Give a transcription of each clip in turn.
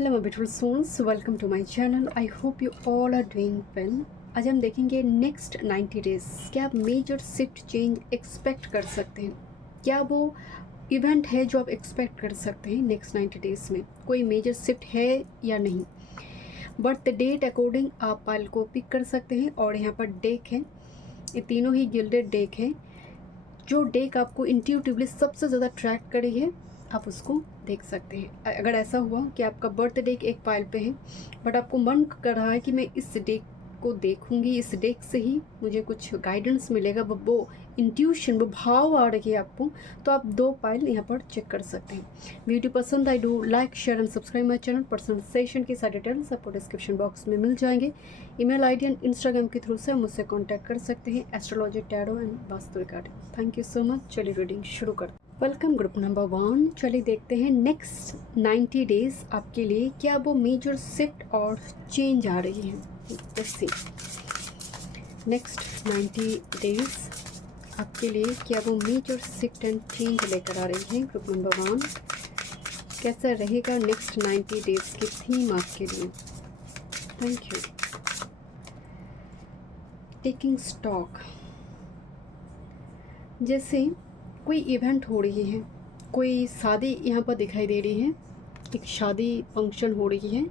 Hello my beautiful souls, welcome to my channel. I hope you all are doing well. आज हम देखेंगे next 90 days क्या आप major shift change expect कर सकते हैं। क्या वो इवेंट है जो आप एक्सपेक्ट कर सकते हैं नेक्स्ट 90 डेज़ में, कोई मेजर शिफ्ट है या नहीं। बट द डेट अकॉर्डिंग आप पाइल को पिक कर सकते हैं और यहाँ पर डेक है, ये तीनों ही गिल्डेड डेक हैं। जो डेक आपको इंट्यूटिवली सबसे ज़्यादा ट्रैक करी है आप उसको देख सकते हैं। अगर ऐसा हुआ कि आपका बर्थ डेक एक पाइल पे है बट आपको मन कर रहा है कि मैं इस डेक को देखूंगी, इस डेक से ही मुझे कुछ गाइडेंस मिलेगा, वो इंट्यूशन, वो भाव आ रही है आपको, तो आप दो पाइल यहाँ पर चेक कर सकते हैं। वीडियो पसंद आई do like share and subscribe my channel. Personal session की सारे डिटेल्स आपको डिस्क्रिप्शन बॉक्स में मिल जाएंगे। ईमेल आईडी एंड इंस्टाग्राम के थ्रू से मुझसे कांटेक्ट कर सकते हैं। Astrology, tarot and vastu regarding. Thank you so much. चलिए रीडिंग शुरू कर। Welcome group number 1। चलिए देखते हैं नेक्स्ट 90 डेज़ आपके लिए क्या वो मेजर शिफ्ट और चेंज आ रही है। लेट्स सी नेक्स्ट 90 डेज़ आपके लिए क्या वो मेजर शिफ्ट एंड चेंज लेकर आ रही है। ग्रुप नंबर 1 कैसा रहेगा नेक्स्ट 90 डेज़ की थीम आपके लिए। Thank you. टेकिंग स्टॉक, जैसे कोई इवेंट हो रही है, कोई शादी यहाँ पर दिखाई दे रही है, एक शादी फंक्शन हो रही है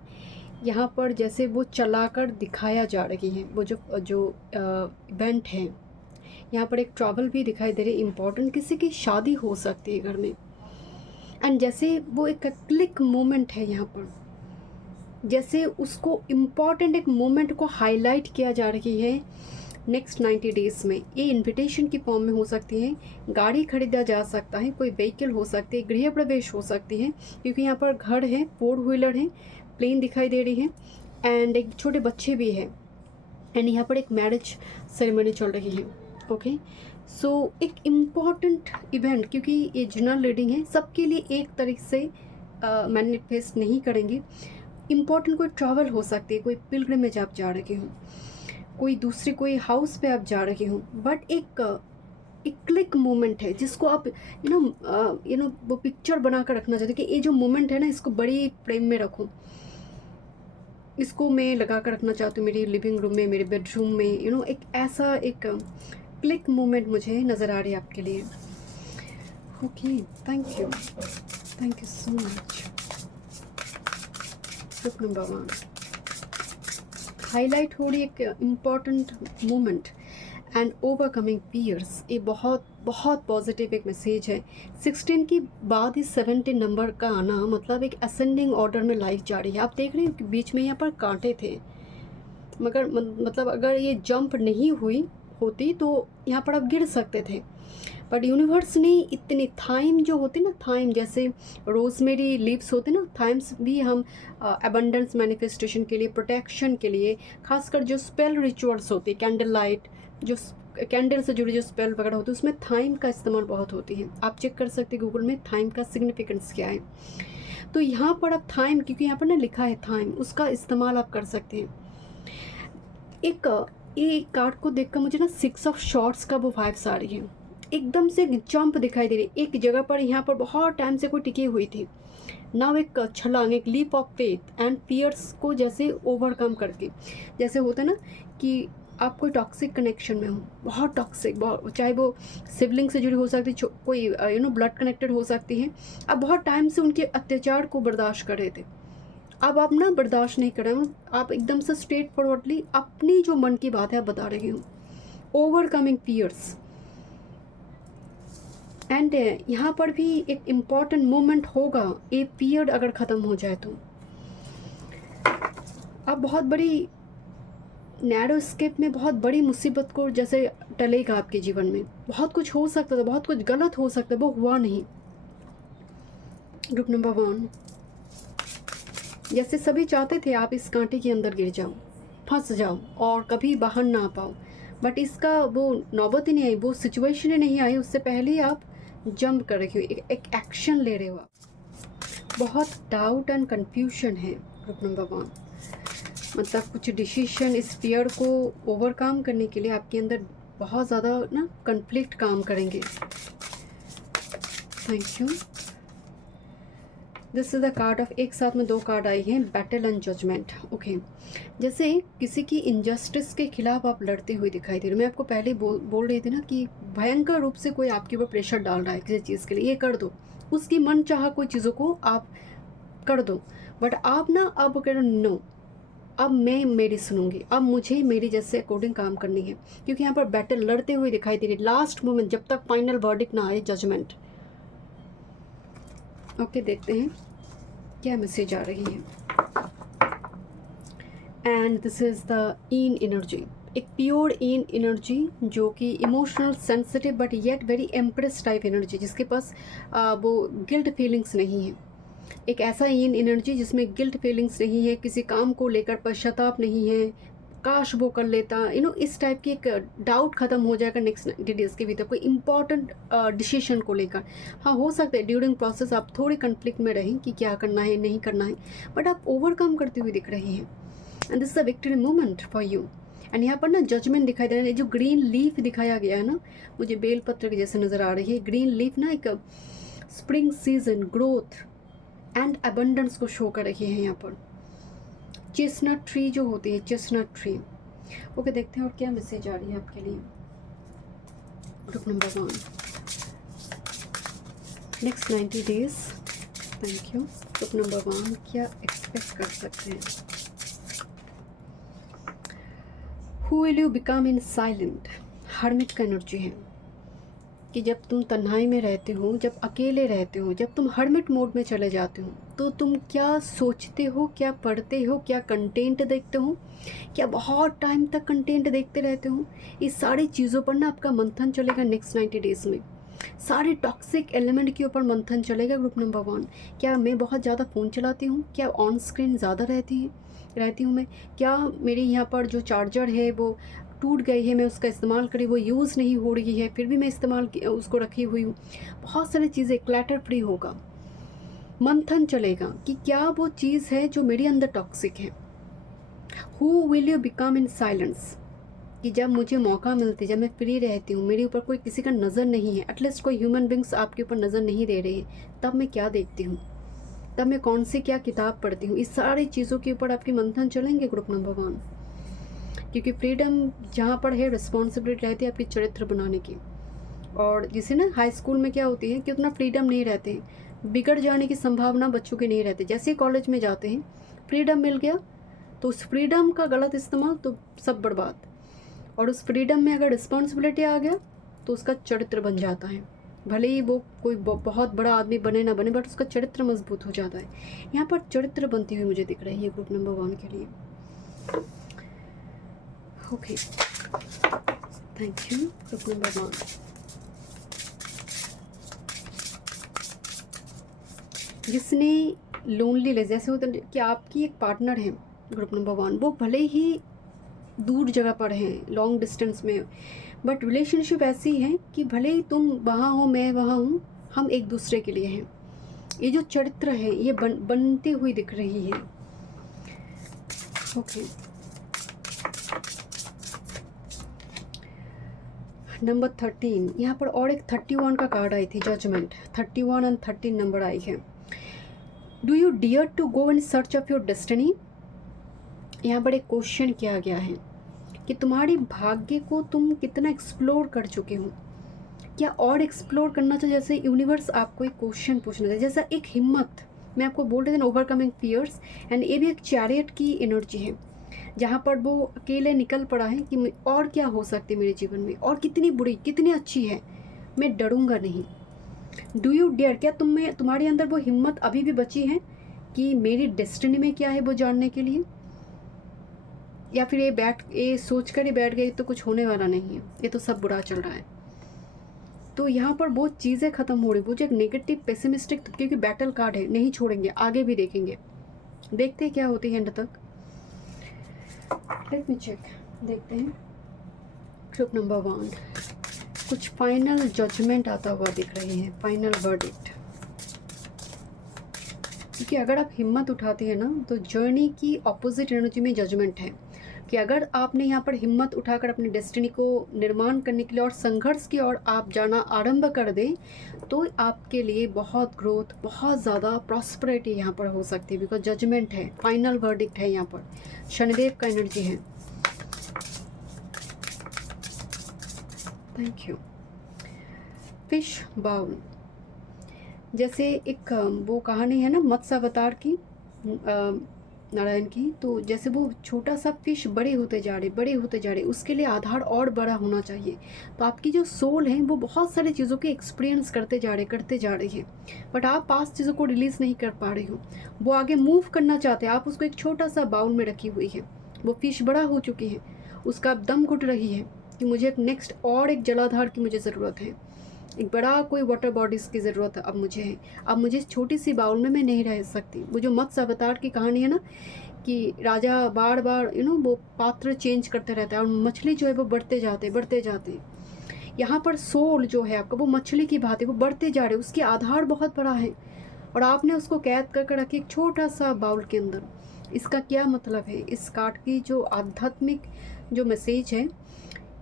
यहाँ पर, जैसे वो चलाकर दिखाया जा रही है। वो जो इवेंट है यहाँ पर एक ट्रैवल भी दिखाई दे रही है, इम्पॉर्टेंट किसी की शादी हो सकती है घर में। एंड जैसे वो एक क्लिक मोमेंट है यहाँ पर, जैसे उसको इम्पॉर्टेंट एक मोमेंट को हाईलाइट किया जा रही है नेक्स्ट 90 डेज़ में। ये इनविटेशन की फॉर्म में हो सकती है, गाड़ी खरीदा जा सकता है, कोई व्हीकल हो सकती है, गृह प्रवेश हो सकती है, क्योंकि यहाँ पर घर है, 4 व्हीलर है, प्लेन दिखाई दे रही है एंड एक छोटे बच्चे भी हैं एंड यहाँ पर एक मैरिज सेरेमनी चल रही है। ओके, सो एक इम्पॉर्टेंट इवेंट, क्योंकि ये जनरल रीडिंग है, सबके लिए एक तरीके से मैनिफेस्ट नहीं करेंगे। इम्पॉर्टेंट कोई ट्रैवल हो सकती है, कोई पिलग्रिमेज आप जा रहे हो, कोई दूसरे कोई हाउस पे आप जा रहे हो, बट एक क्लिक मोमेंट है जिसको आप यू नो वो पिक्चर बना कर रखना चाहते हो कि ये जो मोमेंट है ना, इसको बड़ी फ्रेम में रखूं, इसको मैं लगा कर रखना चाहती हूँ मेरी लिविंग रूम में, मेरे बेडरूम में। एक ऐसा एक क्लिक मोमेंट मुझे नज़र आ रही है आपके लिए। Okay, thank you so much. Group number 1 highlight हो रही एक important moment and overcoming fears. ये बहुत बहुत पॉजिटिव एक मैसेज है। 16 की बाद ही 17 नंबर का आना मतलब एक असेंडिंग ऑर्डर में लाइफ जा रही है। आप देख रहे हो कि बीच में यहाँ पर कांटे थे, मगर मतलब अगर ये जंप नहीं हुई होती तो यहाँ पर आप गिर सकते थे, बट यूनिवर्स ने इतने थाइम जो होते ना, थाइम जैसे रोजमेरी लीव्स होते ना, थाइम्स भी हम अबंडेंस मैनिफेस्टेशन के लिए, प्रोटेक्शन के लिए, खासकर जो स्पेल रिचुअल्स होती है, कैंडल लाइट, जो कैंडल से जुड़ी जो स्पेल वगैरह होती है, उसमें थाइम का इस्तेमाल बहुत होती है। आप चेक कर सकते हैं गूगल में थाइम का सिग्निफिकेंस क्या है। तो यहाँ पर आप थाइम, क्योंकि यहाँ पर ना लिखा है थाइम, उसका इस्तेमाल आप कर सकते हैं। एक ये कार्ड को देखकर मुझे ना 6 ऑफ शॉर्ट्स का वो वाइब्स आ रही है। एकदम से एक जंप दिखाई दे रही है एक जगह पर, यहाँ पर बहुत टाइम से कोई टिकी हुई थी ना, एक छलांग, एक leap of faith and fears को जैसे ओवरकम करके। जैसे होता है ना कि आप कोई टॉक्सिक कनेक्शन में हो, बहुत टॉक्सिक, बहुत, चाहे वो सिबलिंग से जुड़ी हो सकती है, कोई ब्लड कनेक्टेड हो सकती है। आप बहुत टाइम से उनके अत्याचार को बर्दाश्त कर रहे थे, अब आप ना बर्दाश्त नहीं कर रहे हो, आप एकदम से स्ट्रेट फॉरवर्डली अपनी जो मन की बात है आप बता रहे हो। ओवरकमिंग फियर्स एंड यहाँ पर भी एक इम्पॉर्टेंट मोमेंट होगा, ये पीरियड अगर ख़त्म हो जाए तो आप बहुत बड़ी नैरो स्केप में बहुत बड़ी मुसीबत को जैसे टलेगा आपके जीवन में। बहुत कुछ हो सकता था, बहुत कुछ गलत हो सकता है, वो हुआ नहीं। ग्रुप नंबर 1 जैसे सभी चाहते थे आप इस कांटे के अंदर गिर जाओ, फंस जाओ और कभी बाहर ना आ पाओ, बट इसका वो नौबत ही नहीं आई, वो सिचुएशन ही नहीं आई, उससे पहले ही आप जंप कर रहे हो, एक एक्शन ले रहे हो आप। बहुत डाउट एंड कन्फ्यूजन है ग्रुप नंबर 1, मतलब कुछ डिसीजन इस फियर को ओवरकम करने के लिए आपके अंदर बहुत ज़्यादा ना कन्फ्लिक्ट काम करेंगे। Thank you. This is the card of, एक साथ में दो कार्ड आई हैं, बैटल एंड जजमेंट। ओके, जैसे किसी की इनजस्टिस के खिलाफ आप लड़ते हुए दिखाई दे रहे हो। मैं आपको पहले बोल रही थी ना कि भयंकर रूप से कोई आपके ऊपर प्रेशर डाल रहा है किसी चीज़ के लिए, ये कर दो, उसकी मन चाह कोई चीज़ों को आप कर दो, बट आप ना अब कह रहे नो, अब मैं मेरी सुनूंगी, अब मुझे मेरी जैसे अकॉर्डिंग काम करनी है, क्योंकि यहाँ पर बैटल लड़ते हुए दिखाई दे रही, लास्ट मोमेंट, जब तक फाइनल वर्डिक्ट ना आए, जजमेंट। ओके, देखते हैं क्या मैसेज आ रही है। And this is the in energy, एक प्योर इन एनर्जी जो कि emotional, sensitive but yet very empress type energy, जिसके पास वो गिल्ट फीलिंग्स नहीं है। एक ऐसा इन एनर्जी जिसमें गिल्ट फीलिंग्स नहीं है, किसी काम को लेकर पश्चाताप नहीं है, काश वो कर लेता, इस टाइप की एक डाउट ख़त्म हो जाएगा नेक्स्ट 90 डेज़ के भीतर, कोई इंपॉर्टेंट डिसीजन को लेकर। हाँ, हो सकता है ड्यूरिंग प्रोसेस आप थोड़े कन्फ्लिक्ट में रहें कि क्या करना है नहीं करना है, बट आप ओवरकम करते हुए दिख रही हैं, and this is a victory moment for you. And यहाँ पर ना जजमेंट दिखाई दे रहा है, जो ग्रीन लीफ दिखाया गया है ना, मुझे बेलपत्र के जैसे नज़र आ रही है। ग्रीन लीफ ना एक spring season, growth and abundance को शो कर रही है यहाँ पर। चेस्टनट ट्री जो होती है, चेस्टनट ट्री। ओके, देखते हैं और क्या मैसेज आ रही है आपके लिए। Group number 1, next 90 days. Thank you. Group number 1 क्या एक्सपेक्ट कर सकते हैं। Who will you become in silent, hermit का एनर्जी है कि जब तुम तन्हाई में रहते हो, जब अकेले रहते हो, जब तुम हर्मिट मोड में चले जाते हो, तो तुम क्या सोचते हो, क्या पढ़ते हो, क्या कंटेंट देखते हो, क्या बहुत टाइम तक कंटेंट देखते रहते हो, इस सारी चीज़ों पर ना आपका मंथन चलेगा नेक्स्ट 90 डेज़ में। सारे टॉक्सिक एलिमेंट के ऊपर मंथन चलेगा। ग्रुप नंबर 1, क्या मैं बहुत ज़्यादा फ़ोन चलाती हूँ, क्या ऑन स्क्रीन ज़्यादा रहती हूँ मैं, क्या मेरे यहाँ पर जो चार्जर है वो टूट गई है, मैं उसका इस्तेमाल करी, वो यूज़ नहीं हो रही है, फिर भी मैं उसको रखी हुई हूँ। बहुत सारी चीज़ें, क्लटर फ्री होगा, मंथन चलेगा कि क्या वो चीज़ है जो मेरे अंदर टॉक्सिक है। Who will you become in silence, कि जब मुझे मौका मिलती, जब मैं फ्री रहती हूँ, मेरे ऊपर कोई किसी का नज़र नहीं है, एटलीस्ट कोई ह्यूमन बींग्स आपके ऊपर नज़र नहीं दे रहे हैं, तब मैं क्या देखती हूँ, तब मैं कौन सी क्या किताब पढ़ती हूँ, इस सारी चीज़ों के ऊपर आपके मंथन चलेंगे। ग्रुप नंबर 1, क्योंकि फ्रीडम जहाँ पर है, रिस्पॉन्सिबिलिटी रहती है आपकी चरित्र बनाने की। और जिसे ना हाई स्कूल में क्या होती है कि उतना फ्रीडम नहीं रहते हैं, बिगड़ जाने की संभावना बच्चों की नहीं रहती। जैसे ही कॉलेज में जाते हैं, फ्रीडम मिल गया, तो उस फ्रीडम का गलत इस्तेमाल तो सब बर्बाद, और उस फ्रीडम में अगर रिस्पॉन्सिबिलिटी आ गया तो उसका चरित्र बन जाता है। भले ही वो कोई बहुत बड़ा आदमी बने ना बने, बट उसका चरित्र मजबूत हो जाता है। यहाँ पर चरित्र बनती हुई मुझे दिख रही है ग्रुप नंबर 1 के लिए। Okay, thank you. Group number 1, जिसने लोनलीनेस, जैसे होता है कि आपकी एक पार्टनर है, ग्रुप नंबर 1, वो भले ही दूर जगह पर हैं, लॉन्ग डिस्टेंस में, बट रिलेशनशिप ऐसी है कि भले ही तुम वहाँ हो, मैं वहाँ हूँ, हम एक दूसरे के लिए हैं। ये जो चरित्र है ये बनती हुई दिख रही है। ओके, नंबर 13, यहाँ पर और एक 31 का कार्ड आई थी, जजमेंट। 31 एंड 13 नंबर आई है। Do you dare to go in search of your destiny, यहाँ पर एक क्वेश्चन किया गया है कि तुम्हारी भाग्य को तुम कितना एक्सप्लोर कर चुके हो, क्या और एक्सप्लोर करना चाहिए। जैसे यूनिवर्स आपको एक क्वेश्चन पूछना चाहिए, जैसा एक हिम्मत, मैं आपको बोल रही थी ना, ओवरकमिंग फियर्स, एंड ये भी एक चैरियट की एनर्जी है, जहाँ पर वो अकेले निकल पड़ा है कि और क्या हो सकती है मेरे जीवन में, और कितनी बुरी कितनी अच्छी है, मैं डरूंगा नहीं। डू यू डेयर, क्या तुम्हारे अंदर वो हिम्मत अभी भी बची है कि मेरी डेस्टिनी में क्या है वो जानने के लिए, या फिर ये सोच कर ही बैठ गई तो कुछ होने वाला नहीं है, ये तो सब बुरा चल रहा है। तो यहाँ पर बहुत चीज़ें ख़त्म हो रही, वो जो एक नेगेटिव पेसिमिस्टिक, क्योंकि बैटल कार्ड है, नहीं छोड़ेंगे, आगे भी देखेंगे, देखते हैं क्या होती है एंड तक। लेट मी चेक, देखते हैं। ग्रुप नंबर 1, कुछ फाइनल जजमेंट आता हुआ दिख रही है, फाइनल वर्डिक्ट। क्योंकि अगर आप हिम्मत उठाते हैं ना, तो जर्नी की ऑपोजिट एनर्जी में जजमेंट है कि अगर आपने यहाँ पर हिम्मत उठाकर अपनी डेस्टिनी को निर्माण करने के लिए और संघर्ष की ओर आप जाना आरंभ कर दें, तो आपके लिए बहुत ग्रोथ, बहुत ज़्यादा प्रॉस्पेरिटी यहाँ पर हो सकती है, बिकॉज जजमेंट है, फाइनल वर्डिक्ट है, यहाँ पर शनिदेव का एनर्जी है। Thank you. फिश बाउल, जैसे एक वो कहानी है ना मत्स्य अवतार की, नारायण की, तो जैसे वो छोटा सा फिश बड़े होते जा रहे, उसके लिए आधार और बड़ा होना चाहिए। तो आपकी जो सोल है वो बहुत सारी चीज़ों के एक्सपीरियंस करते जा रही है, बट आप पास चीज़ों को रिलीज़ नहीं कर पा रहे हो। वो आगे मूव करना चाहते हैं, आप उसको एक छोटा सा बाउल में रखी हुई है। वो फिश बड़ा हो चुकी है, उसका अब दम घुट रही है कि मुझे एक नेक्स्ट और एक जलाधार की मुझे ज़रूरत है, एक बड़ा कोई वाटर बॉडीज़ की ज़रूरत अब मुझे है। अब मुझे इस छोटी सी बाउल में मैं नहीं रह सकती। वो जो मत्स्य अवतार की कहानी है ना, कि राजा बार बार वो पात्र चेंज करते रहता है और मछली जो है वो बढ़ते जाते। यहाँ पर सोल जो है आपका, वो मछली की बात है, वो बढ़ते जा रहे, उसकी आधार बहुत बड़ा है और आपने उसको कैद करके रखी एक छोटा सा बाउल के अंदर। इसका क्या मतलब है? इस कार्ड की जो आध्यात्मिक जो मैसेज है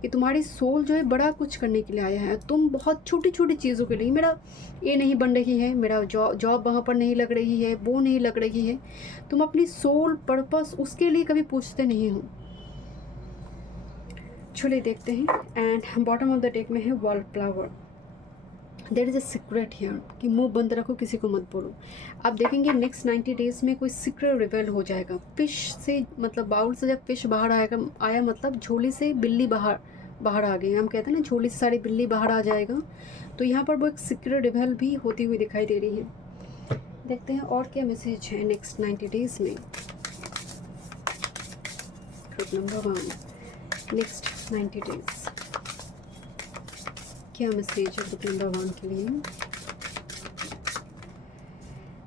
कि तुम्हारी सोल जो है बड़ा कुछ करने के लिए आया है। तुम बहुत छोटी छोटी चीज़ों के लिए, मेरा ये नहीं बन रही है, मेरा जॉब वहाँ पर नहीं लग रही है, वो नहीं लग रही है, तुम अपनी सोल पर्पस उसके लिए कभी पूछते नहीं हो। चलिए देखते हैं। And bottom of the deck में है wallflower. There is a secret here कि मुंह बंद रखो, किसी को मत बोलो। आप देखेंगे नेक्स्ट 90 डेज़ में कोई सीक्रेट रिवेल हो जाएगा। फिश से मतलब बाउल से जब फिश बाहर आया मतलब झोली से बिल्ली बाहर आ गई। हम कहते हैं ना झोली से सारी बिल्ली बाहर आ जाएगा, तो यहाँ पर वो एक सीक्रेट रिवेल भी होती हुई दिखाई दे रही है। देखते हैं और क्या मैसेज है नेक्स्ट 90 डेज़ में। ग्रुप नंबर 1 नेक्स्ट 90 डेज़ क्या मैसेज है ग्रुप नंबर 1 के लिए।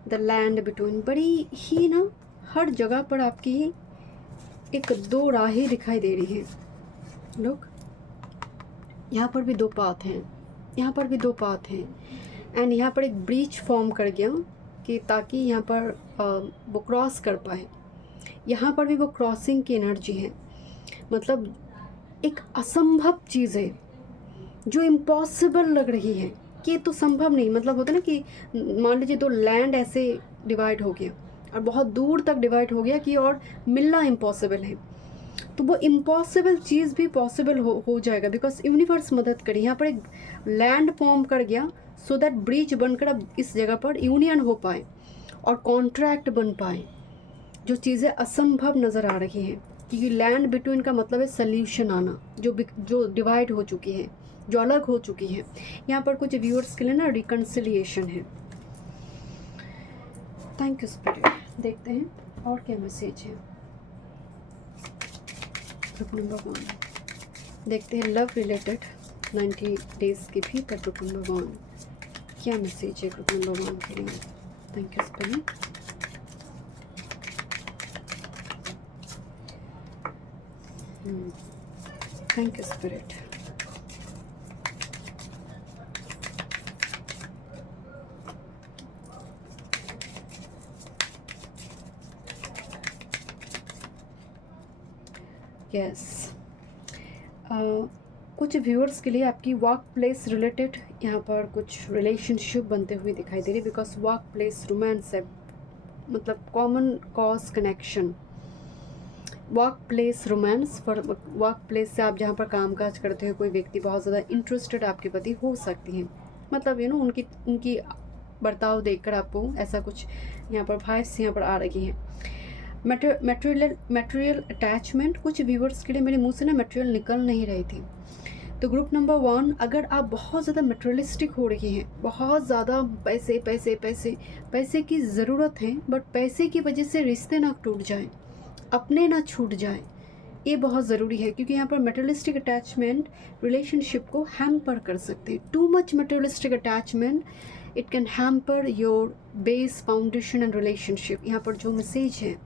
द लैंड बिटवीन, बड़ी ही ना हर जगह पर आपकी एक दो राहें दिखाई दे रही हैं। लोग यहाँ पर भी दो पाथ हैं, यहाँ पर भी दो पाथ हैं, एंड यहाँ पर एक ब्रिज फॉर्म कर गया कि ताकि यहाँ पर वो क्रॉस कर पाए। यहाँ पर भी वो क्रॉसिंग की एनर्जी है, मतलब एक असंभव चीज़ है जो इम्पॉसिबल लग रही है कि तो संभव नहीं। मतलब होता है ना कि मान लीजिए दो लैंड ऐसे डिवाइड हो गया और बहुत दूर तक डिवाइड हो गया कि और मिलना इम्पॉसिबल है, तो वो इम्पॉसिबल चीज़ भी पॉसिबल हो जाएगा, बिकॉज यूनिवर्स मदद करे। यहाँ पर एक लैंड फॉर्म कर गया सो दैट ब्रिज बनकर अब इस जगह पर यूनियन हो पाए और कॉन्ट्रैक्ट बन पाए। जो चीज़ें असंभव नज़र आ रही हैं, क्योंकि लैंड बिटवीन का मतलब है सल्यूशन आना, जो डिवाइड हो चुकी है, जो अलग हो चुकी है। यहाँ पर कुछ व्यूअर्स के लिए ना रिकन्सिलिएशन है। Thank you spirit. देखते हैं और क्या मैसेज है ग्रुप नंबर 1। देखते हैं लव रिलेटेड 90 डेज के भीतर ग्रुप नंबर 1 क्या मैसेज है ग्रुप नंबर 1 के लिए। Thank you spirit. Thank you spirit. Yes, कुछ व्यूअर्स के लिए आपकी वर्क प्लेस रिलेटेड यहाँ पर कुछ रिलेशनशिप बनते हुए दिखाई दे रही है, बिकॉज वर्क प्लेस रोमांस है, मतलब common cause connection. Work place romance, for work place से आप जहाँ पर कामकाज करते हो कोई व्यक्ति बहुत ज़्यादा इंटरेस्टेड आपके प्रति हो सकती हैं, मतलब उनकी बर्ताव देखकर आपको ऐसा कुछ यहाँ पर वाइब्स यहाँ पर आ रही हैं। मटेरियल अटैचमेंट, कुछ व्यूअर्स के लिए मेरे मुंह से ना मटेरियल निकल नहीं रही थी। तो ग्रुप नंबर 1, अगर आप बहुत ज़्यादा मटेरियलिस्टिक हो रही हैं, बहुत ज़्यादा पैसे की ज़रूरत है, बट पैसे की वजह से रिश्ते ना टूट जाएं, अपने ना छूट जाएं, ये बहुत ज़रूरी है, क्योंकि यहाँ पर मटेरियलिस्टिक अटैचमेंट रिलेशनशिप को हैम्पर कर सकते हैं। Too much materialistic attachment it can hamper your base foundation and relationship. यहाँ पर जो मैसेज है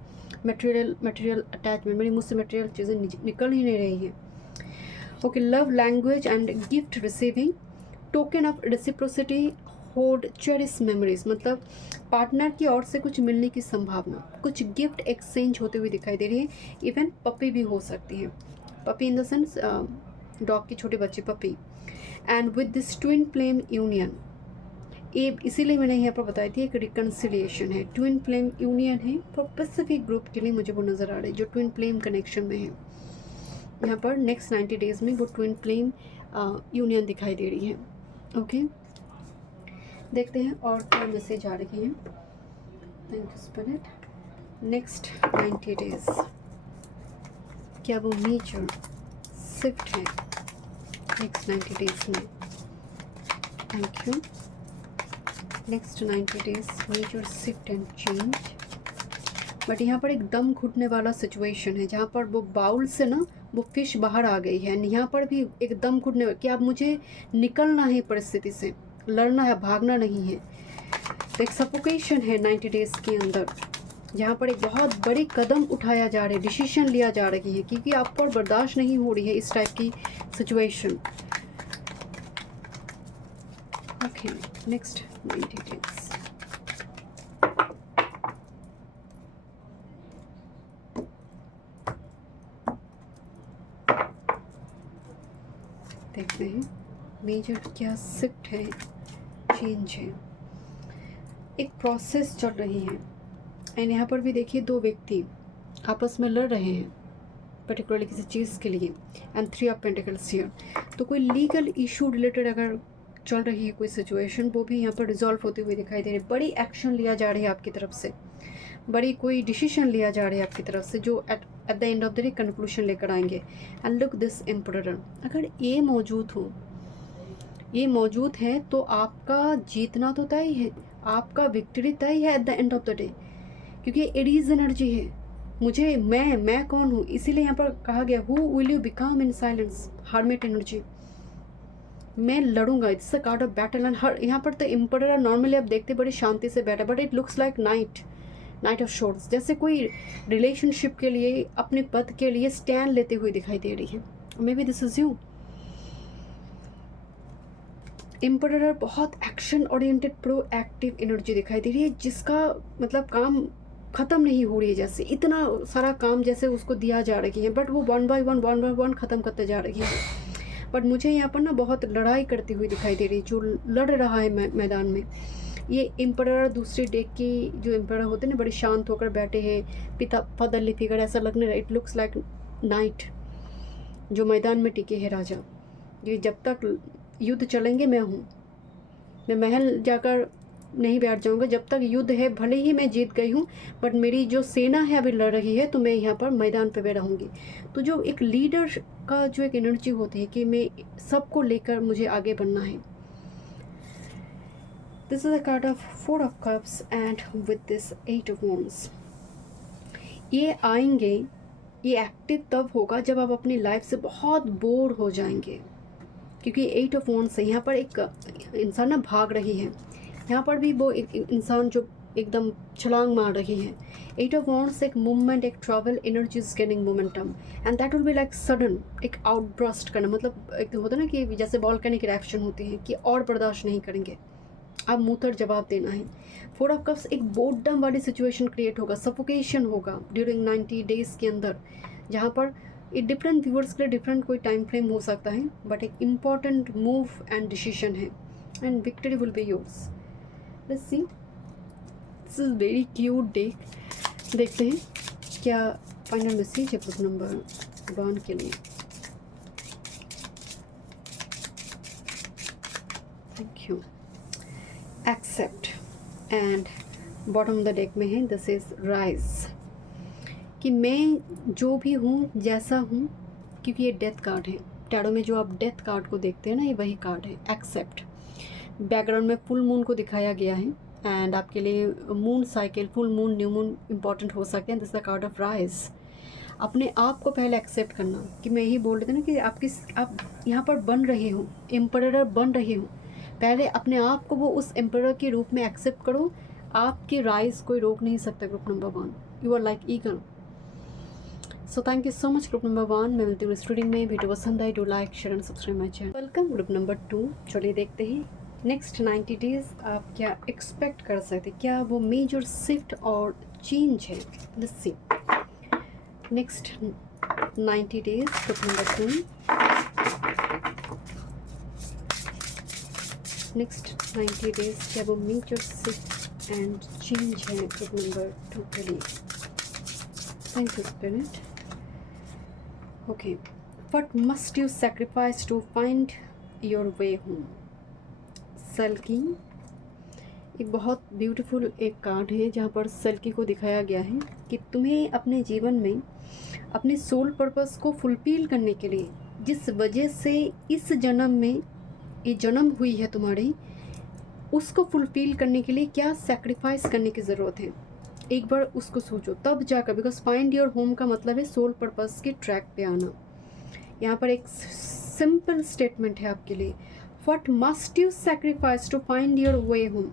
मटेरियल अटैचमेंट, मेरी मुझसे मटेरियल चीज़ें निकल ही नहीं रही हैं। Okay, love language and gift receiving, token of reciprocity hold cherish memories, मतलब पार्टनर की ओर से कुछ मिलने की संभावना, कुछ गिफ्ट एक्सचेंज होते हुए दिखाई दे रही है। इवन पपी भी हो सकती है, puppy in the sense dog की छोटे बच्चे, puppy. And with this twin flame union, ये इसीलिए मैंने यहाँ पर बताई थी एक रिकन्सिलिएशन है, ट्विन फ्लेम यूनियन है फॉर स्पेसिफिक ग्रुप के लिए मुझे वो नज़र आ रहा है जो ट्विन फ्लेम कनेक्शन में है। यहाँ पर नेक्स्ट 90 डेज़ में वो ट्विन फ्लेम यूनियन दिखाई दे रही है। ओके, देखते हैं और क्या मैसेज आ रही हैं। Thank you spirit. Next 90 days क्या वो मेजर शिफ्ट है नेक्स्ट 90 डेज़ में? Thank you. Next 90 days major shift and change. But यहाँ पर एक दम घुटने वाला सिचुएशन है जहाँ पर वो बाउल से ना वो फिश बाहर आ गई है। यहाँ पर भी एक दम घुटने कि अब मुझे निकलना है परिस्थिति से, लड़ना है, भागना नहीं है। तो एक सफोकेशन है 90 डेज़ के अंदर जहाँ पर एक बहुत बड़ी कदम उठाया जा रहा है, डिसीजन लिया जा रही है क्योंकि आपको और बर्दाश्त नहीं हो रही है इस टाइप की सिचुएशन। Okay, next 90 days। देखते हैं मेजर क्या शिफ्ट है, चेंज है, एक प्रोसेस चल रही है। एंड यहाँ पर भी देखिए दो व्यक्ति आपस में लड़ रहे हैं पर्टिकुलरली किसी चीज़ के लिए। एंड 3 ऑफ पेंटिकल्स हियर, तो कोई लीगल इशू रिलेटेड अगर चल रही है कोई सिचुएशन, वो भी यहाँ पर रिजॉल्व होते हुए दिखाई दे रही है। बड़ी एक्शन लिया जा रही है आपकी तरफ से, बड़ी कोई डिसीजन लिया जा रहा है आपकी तरफ से जो at the end of the day conclusion लेकर आएंगे। एंड लुक दिस एम्परर, अगर ये मौजूद हो, ये मौजूद है तो आपका जीतना तो तय है, आपका विक्ट्री तय है at the end of the day, क्योंकि एरीज एनर्जी है। मुझे मैं कौन हूँ, इसीलिए यहाँ पर कहा गया who will you become in silence, hermit energy. मैं लड़ूंगा, it's a card of battle. And हर यहाँ पर तो एम्परर नॉर्मली आप देखते बड़ी शांति से बैठा, but it looks like night of shorts, जैसे कोई रिलेशनशिप के लिए, अपने पद के लिए स्टैंड लेते हुए दिखाई दे रही है। May be this is you. Emperor बहुत एक्शन ओरिएंटेड प्रोएक्टिव एनर्जी दिखाई दे रही है, जिसका मतलब काम ख़त्म नहीं हो रही है, जैसे इतना सारा काम जैसे उसको दिया जा रही है, बट वो वन बाय वन ख़त्म करते जा रही है। बट मुझे यहाँ पर ना बहुत लड़ाई करती हुई दिखाई दे रही है, जो लड़ रहा है मैदान में। ये एम्परर दूसरे डेक की जो एम्परर होते हैं ना, बड़े शांत होकर बैठे हैं, पिता फादरली फिगर ऐसा लगने रहा। इट लुक्स लाइक नाइट जो मैदान में टिके हैं राजा। ये जब तक युद्ध चलेंगे मैं हूँ, मैं महल जाकर नहीं बैठ जाऊँगा, जब तक युद्ध है भले ही मैं जीत गई हूँ, बट मेरी जो सेना है अभी लड़ रही है, तो मैं यहाँ पर मैदान पे रहूँगी। तो जो एक लीडर का जो एक एनर्जी होती है कि मैं सबको लेकर मुझे आगे बढ़ना है। This is a card of 4 of cups and with this 8 of wands. ये आएंगे, ये एक्टिव तब होगा जब आप अपनी लाइफ से बहुत बोर हो जाएंगे, क्योंकि 8 ऑफ वॉन्ड्स है। यहाँ पर एक इंसान ना भाग रही है, यहाँ पर भी वो एक इंसान जो एकदम छलांग मार रही है। 8 ऑफ वॉन्ड्स एक मूवमेंट, एक travel, energy is gaining momentum and that will be like sudden, एक आउटब्रस्ट करना, मतलब एक होता है ना कि जैसे वॉल्केनिक रिएक्शन होती है कि और बर्दाश्त नहीं करेंगे, अब मुँह तर जवाब देना है। 4 ऑफ कप्स एक बोर्डम वाली सिचुएशन क्रिएट होगा, सफोकेशन होगा ड्यूरिंग 90 डेज़ के अंदर, जहाँ पर ये डिफरेंट व्यूअर्स के लिए डिफरेंट कोई टाइम फ्रेम हो सकता है, बट एक इम्पॉर्टेंट मूव एंड डिसीजन है and victory will be yours. Let's see, this is very cute day. देखते हैं क्या फाइनल मैसेज है ग्रुप नंबर 1 के लिए। Thank you. Except and bottom of the deck में है दिस इज राइज, कि मैं जो भी हूँ जैसा हूँ, क्योंकि ये डेथ कार्ड है टैरो में, जो आप डेथ कार्ड को देखते हैं ना, ये वही कार्ड है एक्सेप्ट। बैकग्राउंड में फुल मून को दिखाया गया है एंड आपके लिए moon cycle, full moon, new moon important हो सकते हैं। This the card of rise. अपने आप को पहले एक्सेप्ट करना, कि मैं यही बोल रही थी ना कि आप यहाँ पर बन रहे हो, एम्परर बन रहे हो, पहले अपने आप को वो उस एम्परर के रूप में एक्सेप्ट करो। आपकी राइज कोई रोक नहीं सकता। Group number 1, you are like eagle. So thank you so much group number 1। मैं मिलती हूँ रीडिंग में। वीडियो पसंद आई, do like, share and subscribe my channel. Welcome group number 2। चलिए देखते हैं नेक्स्ट 90 डेज आप क्या एक्सपेक्ट कर सकते, क्या वो मेजर शिफ्ट और चेंज है? Let's see. Next 90 days group number 2। Next 90 days क्या वो मेजर शिफ्ट एंड चेंज है ग्रुप नंबर 2 के लिए? Thank you spirit. Okay, what must you sacrifice to find your way home? Selkie, एक बहुत beautiful एक कार्ड है जहाँ पर सल्की को दिखाया गया है कि तुम्हें अपने जीवन में अपने सोल पर्पस को फुलफिल करने के लिए, जिस वजह से इस जन्म में ये जन्म हुई है तुम्हारी, उसको फुलफिल करने के लिए क्या सैक्रिफाइस करने की ज़रूरत है। एक बार उसको सोचो, तब जाकर, बिकॉज फाइंड योर होम का मतलब है सोल पर्पस के ट्रैक पे आना। यहाँ पर एक सिंपल स्टेटमेंट है आपके लिए, what must you sacrifice to find your way home?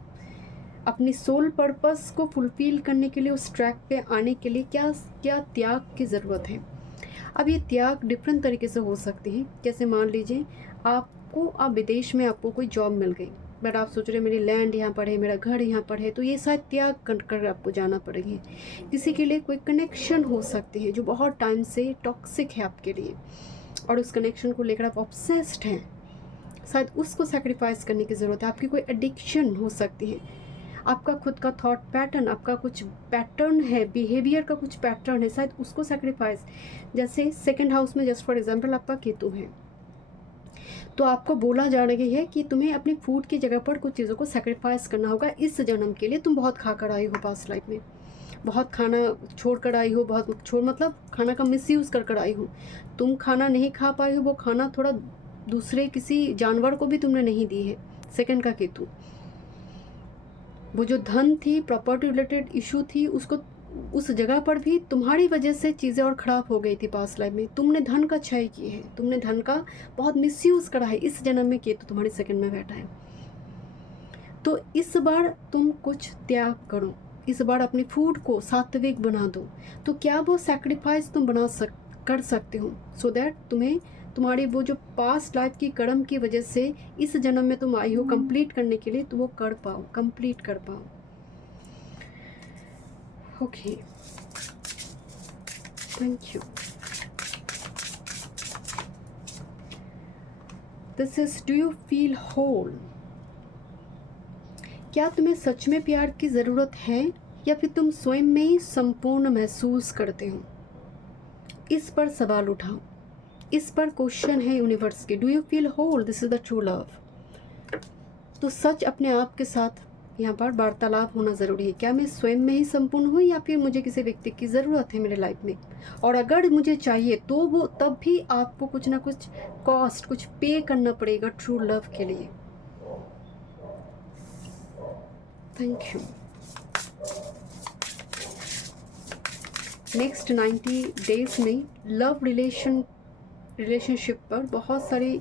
अपनी सोल पर्पस को फुलफिल करने के लिए, उस ट्रैक पे आने के लिए क्या क्या त्याग की ज़रूरत है। अब ये त्याग डिफरेंट तरीके से हो सकते हैं। जैसे मान लीजिए आप विदेश में आपको कोई जॉब मिल गई, बट आप सोच रहे मेरी लैंड यहाँ पर है, मेरा घर यहाँ पर है, तो ये शायद त्याग कर आपको जाना पड़ेगी। किसी के लिए कोई कनेक्शन हो सकते हैं जो बहुत टाइम से टॉक्सिक है आपके लिए, और उस कनेक्शन को लेकर आप ऑब्सेस्ड हैं, शायद उसको सैक्रिफाइस करने की ज़रूरत है। आपकी कोई एडिक्शन हो सकती है, आपका खुद का थॉट पैटर्न, आपका कुछ पैटर्न है, बिहेवियर का कुछ पैटर्न है, शायद उसको सैक्रिफाइस। जैसे सेकंड हाउस में जस्ट फॉर एग्जांपल आपका केतु है, तो आपको बोला जा रही है कि तुम्हें अपनी फूड की जगह पर कुछ चीज़ों को सैक्रिफाइस करना होगा इस जन्म के लिए। तुम बहुत खा कर आई हो पास्ट लाइफ में, बहुत खाना छोड़ कर आई हो, बहुत छोड़ मतलब खाना का मिसयूज़ कर आई हो। तुम खाना नहीं खा पाई हो, वो खाना थोड़ा दूसरे किसी जानवर को भी तुमने नहीं दी है। सेकंड का केतु, वो जो धन थी, प्रॉपर्टी रिलेटेड इशू थी, उसको उस जगह पर भी तुम्हारी वजह से चीज़ें और ख़राब हो गई थी पास्ट लाइफ में। तुमने धन का क्षय किए है, तुमने धन का बहुत मिसयूज़ करा है। इस जन्म में केतु तुम्हारे सेकंड में बैठा है, तो इस बार तुम कुछ त्याग करो, इस बार अपनी फूड को सात्विक बना दो। तो क्या वो सैक्रिफाइस तुम कर सकते हो, सो दैट तुम्हें तुम्हारी वो जो पास्ट लाइफ की कर्म की वजह से इस जन्म में तुम आई हो कंप्लीट करने के लिए, तो वो कर पाओ, कंप्लीट कर पाओ। Okay, thank you. This is, do you feel whole? क्या तुम्हें सच में प्यार की ज़रूरत है, या फिर तुम स्वयं में ही संपूर्ण महसूस करते हो? इस पर सवाल उठाओ, इस पर क्वेश्चन है यूनिवर्स के। Do you feel whole? This is the true love. तो सच अपने आप के साथ यहाँ पर वार्तालाप होना ज़रूरी है। क्या मैं स्वयं में ही संपूर्ण हूँ, या फिर मुझे किसी व्यक्ति की ज़रूरत है मेरे लाइफ में? और अगर मुझे चाहिए तो वो तब भी आपको कुछ ना कुछ कॉस्ट, कुछ पे करना पड़ेगा ट्रू लव के लिए। Thank you. नेक्स्ट 90 डेज में लव रिलेशनशिप पर बहुत सारी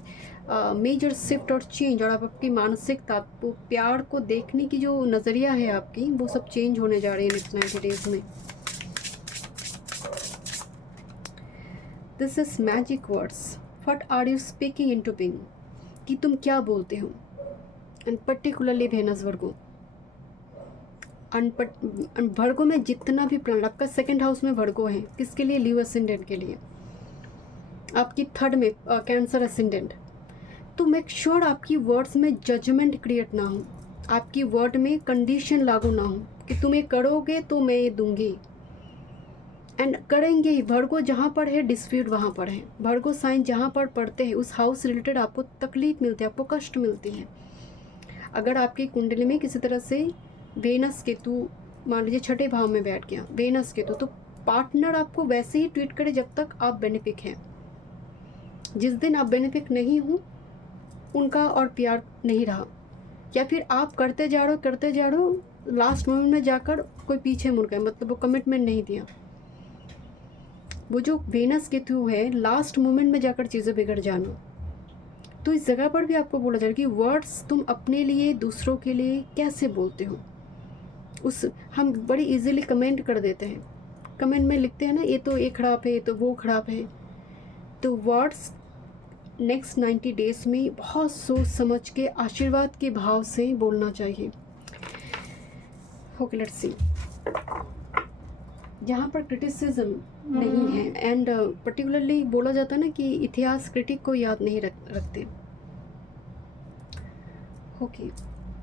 मेजर शिफ्ट और चेंज, और आप आपकी मानसिकता, आपको प्यार को देखने की जो नज़रिया है आपकी, वो सब चेंज होने जा रही है नेक्स्ट 90 डेज में। This is magic words, what are you speaking into being? कि तुम क्या बोलते हो। एंड पर्टिकुलरली वेनस वर्गो, भर्गो में जितना भी प्लान, आपका सेकंड हाउस में भर्गो है, किसके लिए? लीव असेंडेंट के लिए। आपकी थर्ड में कैंसर असेंडेंट। तो मेक श्योर आपकी वर्ड्स में जजमेंट क्रिएट ना हो, आपकी वर्ड में कंडीशन लागू ना हो कि तुम ये करोगे तो मैं ये दूंगी, एंड करेंगे ही। भर्गो जहाँ पर है डिस्प्यूट वहाँ पर है। भर्गो साइन जहाँ पर पढ़ते हैं उस हाउस रिलेटेड आपको तकलीफ मिलती है, आपको कष्ट मिलती है। अगर आपकी कुंडली में किसी तरह से वेनस केतु मान लीजिए छठे भाव में बैठ गया, वेनस केतु, तो पार्टनर आपको वैसे ही ट्रीट करे जब तक आप बेनिफिक हैं। जिस दिन आप बेनिफिक नहीं हो, उनका और प्यार नहीं रहा, या फिर आप करते जा रहे हो, लास्ट मोमेंट में जाकर कोई पीछे मुड़ गए, मतलब वो कमिटमेंट नहीं दिया। वो जो वेनस केतु है, लास्ट मोमेंट में जाकर चीज़ें बिगड़ जाना। तो इस जगह पर भी आपको बोला जा रहा है कि वर्ड्स तुम अपने लिए, दूसरों के लिए कैसे बोलते हो। हम बड़ी इजीली कमेंट कर देते हैं, कमेंट में लिखते हैं ना, ये तो ये खराब है, ये तो वो खराब है। तो वर्ड्स नेक्स्ट 90 डेज़ में बहुत सोच समझ के आशीर्वाद के भाव से बोलना चाहिए। ओके, लेट्स सी। यहाँ पर क्रिटिसिज्म नहीं है, एंड पर्टिकुलरली बोला जाता है ना कि इतिहास क्रिटिक को याद नहीं रखते। ओके,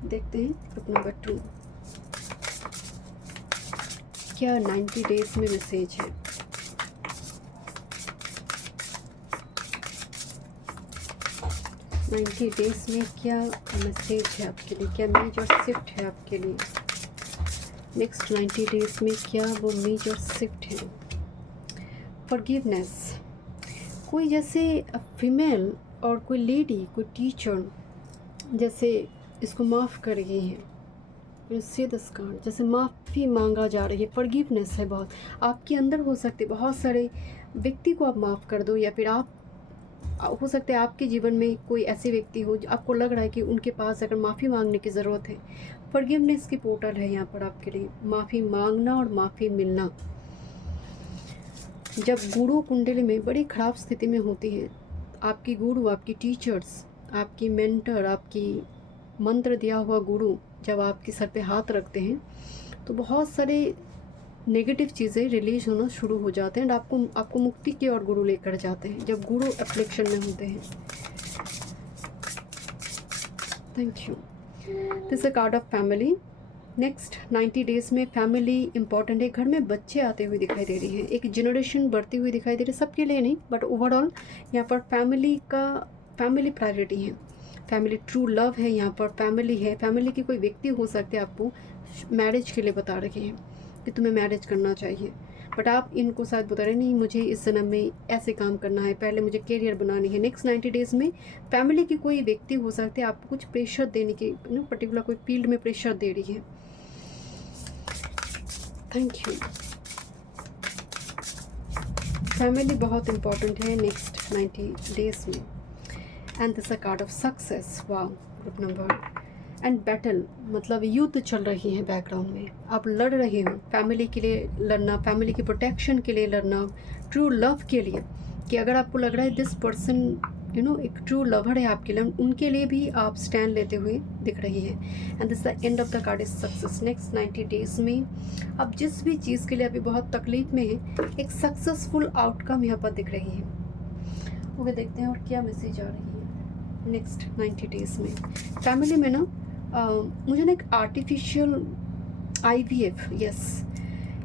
देखते हैं ग्रुप नंबर 2 क्या 90 डेज में मैसेज है। नाइन्टी डेज में क्या मैसेज है आपके लिए, क्या मेजर शिफ्ट है आपके लिए। नेक्स्ट 90 डेज में क्या वो मेजर शिफ्ट है। फॉरगिवनेस, कोई जैसे फीमेल और कोई लेडी, कोई टीचर जैसे इसको माफ़ कर रही है, से दस कार्ड जैसे माफ़ी मांगा जा रही है। फॉरगिवनेस है बहुत आपके अंदर, हो सकते बहुत सारे व्यक्ति को आप माफ़ कर दो, या फिर आप हो सकता है आपके जीवन में कोई ऐसे व्यक्ति हो जो आपको लग रहा है कि उनके पास अगर माफ़ी मांगने की ज़रूरत है। फॉरगिवनेस की पोर्टल है यहाँ पर आपके लिए, माफ़ी मांगना और माफ़ी मिलना। जब गुरु कुंडली में बड़ी ख़राब स्थिति में होती है, आपकी गुरु, आपकी टीचर्स, आपकी मेंटर, आपकी मंत्र दिया हुआ गुरु जब आपके सर पे हाथ रखते हैं तो बहुत सारे नेगेटिव चीज़ें रिलीज होना शुरू हो जाते हैं, एंड आपको मुक्ति की ओर गुरु लेकर जाते हैं जब गुरु एप्लीकेशन में होते हैं। Thank you. This a card of family. Next 90 days में फैमिली इंपॉर्टेंट है। घर में बच्चे आते हुए दिखाई दे रही हैं, एक जनरेशन बढ़ती हुई दिखाई दे रही है, सबके लिए नहीं बट ओवरऑल यहाँ पर फैमिली प्रायोरिटी है। फैमिली ट्रू लव है, यहाँ पर फैमिली है। फैमिली की कोई व्यक्ति हो सकते हैं आपको मैरिज के लिए बता रहे हैं कि तुम्हें मैरिज करना चाहिए, बट आप इनको शायद बता रहे नहीं, मुझे इस जन्म में ऐसे काम करना है, पहले मुझे करियर बनानी है। नेक्स्ट 90 डेज़ में फैमिली की कोई व्यक्ति हो सकते हैं आपको कुछ प्रेशर देने की, पर्टिकुलर कोई फील्ड में प्रेशर दे रही है। Thank you. फैमिली बहुत इंपॉर्टेंट है नेक्स्ट 90 डेज़ में। And this a card of success. वाह, ग्रुप नंबर। एंड बैटल मतलब युद्ध चल रही है बैकग्राउंड में, आप लड़ रहे हो फैमिली के लिए लड़ना, फैमिली की प्रोटेक्शन के लिए लड़ना, ट्रू लव के लिए, कि अगर आपको लग रहा है दिस पर्सन एक ट्रू लवर है आपके लिए, उनके लिए भी आप स्टैंड लेते हुए दिख रही है। And this the end of the card is success. Next 90 days में आप जिस भी चीज़ के लिए अभी बहुत तकलीफ में है, एक सक्सेसफुल आउटकम यहाँ पर दिख रही है। ओके, देखते हैं और क्या मैसेज आ रही है नेक्स्ट 90 डेज़ में। फैमिली में ना मुझे ना एक आर्टिफिशियल IVF, यस,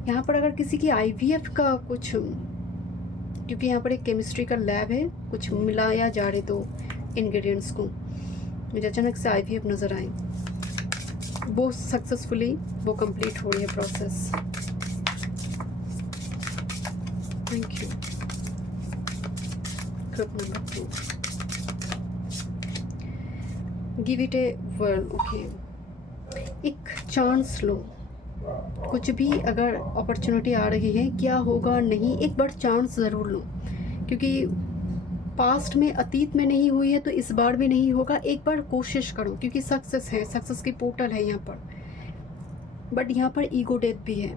यहाँ पर अगर किसी की IVF का कुछ, क्योंकि यहाँ पर एक केमिस्ट्री का लैब है, कुछ मिलाया जा रहे तो इंग्रेडिएंट्स को, मुझे अचानक से IVF नज़र आए, वो सक्सेसफुली वो कंप्लीट हो रही है process. Thank you. Group number 2, give it a world. Okay, एक चांस लो, कुछ भी अगर अपॉर्चुनिटी आ रही है, क्या होगा नहीं, एक बार चांस ज़रूर लो, क्योंकि पास्ट में, अतीत में नहीं हुई है तो इस बार भी नहीं होगा। एक बार कोशिश करो, क्योंकि सक्सेस है, सक्सेस की पोर्टल है यहाँ पर, बट यहाँ पर ईगो डेथ भी है।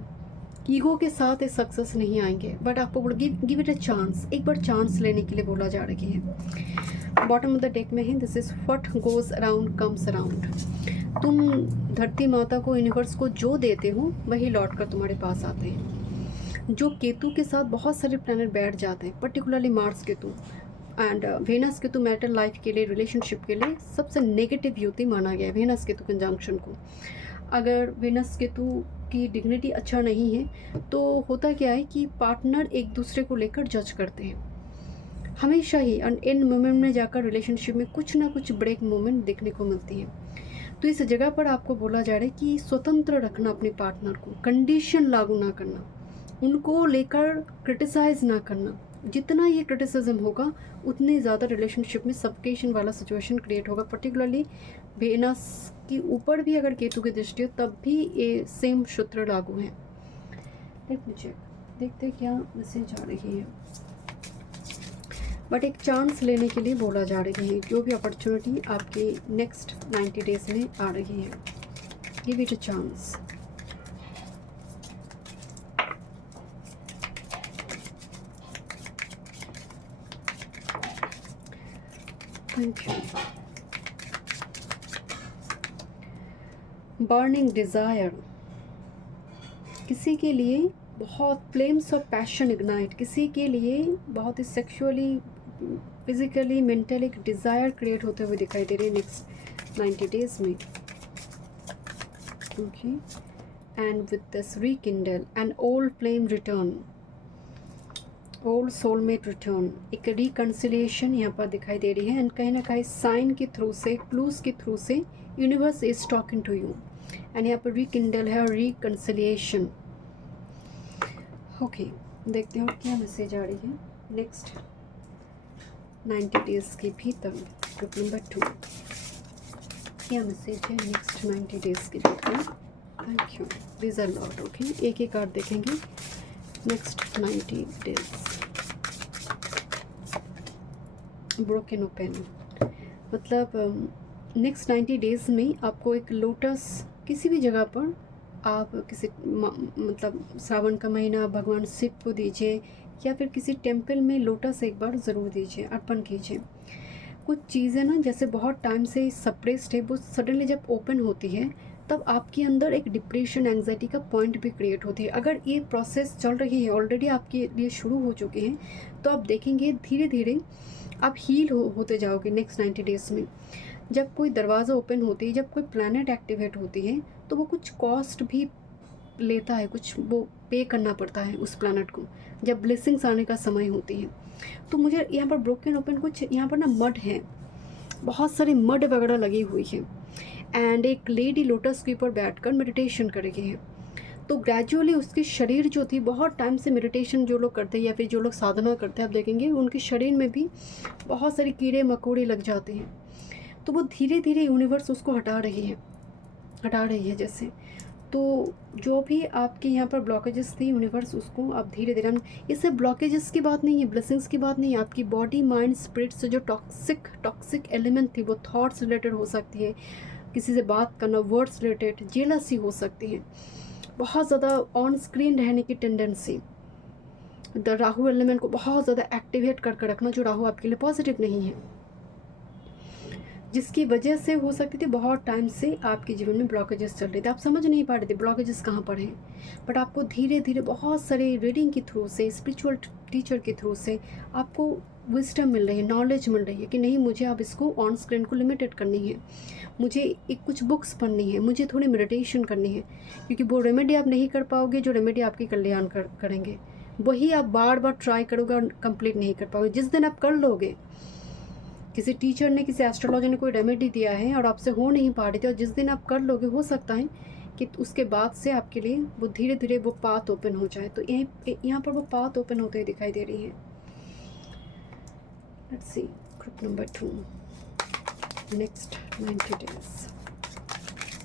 ईगो के साथ ये सक्सेस नहीं आएंगे, बट आपको गिव इट ए चांस, एक बार चांस लेने के लिए बोला जा रही है। बॉटम ऑफ द डेक में है, this is what goes around comes around. तुम धरती माता को, यूनिवर्स को जो देते हो वही लौट कर तुम्हारे पास आते हैं। जो केतु के साथ बहुत सारे प्लैनेट बैठ जाते हैं, particularly Mars Ketu and Venus Ketu, marital life के लिए, रिलेशनशिप के लिए सबसे नेगेटिव युति माना गया है वेनस केतु कंजंक्शन को। अगर वेनस केतु की डिग्निटी अच्छा नहीं है तो होता क्या है कि पार्टनर एक दूसरे को लेकर जज करते हैं हमेशा ही, एंड इन मोमेंट में जाकर रिलेशनशिप में कुछ ना कुछ ब्रेक मोमेंट देखने को मिलती है। तो इस जगह पर आपको बोला जा रहा है कि स्वतंत्र रखना अपने पार्टनर को, कंडीशन लागू ना करना, उनको लेकर क्रिटिसाइज ना करना। जितना ये क्रिटिसिज्म होगा उतनी ज़्यादा रिलेशनशिप में सफोकेशन वाला सिचुएशन क्रिएट होगा। पर्टिकुलरली वेनस के ऊपर भी अगर केतु की दृष्टि हो तब भी ये सेम सूत्र लागू है। लेट मी चेक, देखते क्या मैसेज आ रही है। बट एक चांस लेने के लिए बोला जा रही है, जो भी अपॉर्चुनिटी आपकी नेक्स्ट 90 डेज़ में आ रही है, give it a chance. Thank you. Burning desire, किसी के लिए बहुत फ्लेम्स ऑफ पैशन इग्नाइट, किसी के लिए बहुत ही सेक्सुअली, फिजिकली, मेंटली एक डिज़ायर क्रिएट होते हुए दिखाई दे रहे हैं नेक्स्ट 90 डेज में। Okay, and with this rekindle and old flame return, old soulmate return, एक रिकन्सिलिएशन यहाँ पर दिखाई दे रही है। एंड कहीं ना कहीं साइन के थ्रू से, क्लूज के थ्रू से universe is talking to you. And यहाँ पर रिकिंडल है और रिकन्सिलिएशन। ओके, देखते हैं क्या मैसेज आ रही है नेक्स्ट 90 डेज के भीतर। ग्रुप नंबर 2, क्या मैसेज है नेक्स्ट 90 डेज के भीतर? Thank you, this are lot. Okay, एक एक कार्ड देखेंगे नेक्स्ट 90 डेज। ब्रोकन ओपन, मतलब नेक्स्ट 90 डेज़ में आपको एक लोटस किसी भी जगह पर, आप किसी मतलब श्रावण का महीना भगवान शिव को दीजिए, या फिर किसी टेम्पल में लोटस एक बार ज़रूर दीजिए, अर्पण कीजिए। कुछ चीज़ें ना जैसे बहुत टाइम से सप्रेस्ड है, वो सडनली जब ओपन होती है तब आपके अंदर एक डिप्रेशन, एंग्जाइटी का पॉइंट भी क्रिएट होती है। अगर ये प्रोसेस चल रही है, ऑलरेडी आपके लिए शुरू हो चुके हैं, तो आप देखेंगे धीरे धीरे आप हील होते जाओगे नेक्स्ट 90 डेज़ में। जब कोई दरवाज़ा ओपन होती है, जब कोई प्लैनेट एक्टिवेट होती है, तो वो कुछ कॉस्ट भी लेता है, कुछ वो पे करना पड़ता है उस प्लैनेट को, जब ब्लेसिंग्स आने का समय होती है। तो मुझे यहाँ पर ब्रोकन ओपन, कुछ यहाँ पर ना मड है, बहुत सारी मड वगैरह लगी हुई है। एंड एक लेडी लोटस के ऊपर बैठकर मेडिटेशन कर रही है। तो ग्रेजुअली उसकी शरीर जो थी, बहुत टाइम से मेडिटेशन जो लोग करते हैं या फिर जो लोग साधना करते हैं, आप देखेंगे उनके शरीर में भी बहुत सारे कीड़े मकोड़े लग जाते हैं। तो वो धीरे धीरे यूनिवर्स उसको हटा रही है जैसे। तो जो भी आपके यहाँ पर ब्लॉकेजेस थी, यूनिवर्स उसको आप धीरे धीरे, इससे ब्लॉकेजेस की बात नहीं है, ब्लेसिंग्स की बात नहीं है, आपकी बॉडी, माइंड, स्पिरिट से जो टॉक्सिक एलिमेंट थी, वो थॉट्स रिलेटेड हो सकती है, किसी से बात करना, वर्ड्स रिलेटेड, जेलसी हो सकती है, बहुत ज़्यादा ऑन स्क्रीन रहने की टेंडेंसी, द राहु एलिमेंट को बहुत ज़्यादा एक्टिवेट करके रखना, जो राहु आपके लिए पॉजिटिव नहीं है, जिसकी वजह से हो सकती थी बहुत टाइम से आपके जीवन में ब्लॉकेजेस चल रहे थे, आप समझ नहीं पा रहे थे ब्लॉकेजेस कहाँ पर हैं। बट आपको धीरे धीरे बहुत सारे रीडिंग के थ्रू से, स्पिरिचुअल टीचर के थ्रू से आपको विजडम मिल रही है, नॉलेज मिल रही है कि नहीं, मुझे अब इसको ऑन स्क्रीन को लिमिटेड करनी है, मुझे एक कुछ बुक्स पढ़नी है, मुझे थोड़ी मेडिटेशन करनी है, क्योंकि वो रेमेडी आप नहीं कर पाओगे जो रेमेडी आपकी कल्याण करेंगे, वही आप बार बार ट्राई करोगे और कंप्लीट नहीं कर पाओगे। जिस दिन आप कर लोगे, किसी टीचर ने, किसी एस्ट्रोलॉजर ने कोई रेमेडी दिया है और आपसे हो नहीं पा रही थी, और जिस दिन आप कर लोगे, हो सकता है कि उसके बाद से आपके लिए वो धीरे धीरे वो पाथ ओपन हो जाए। तो यहाँ पर वो पाथ ओपन होते हुए दिखाई दे रही है। Let's see group number 2, next 90 days,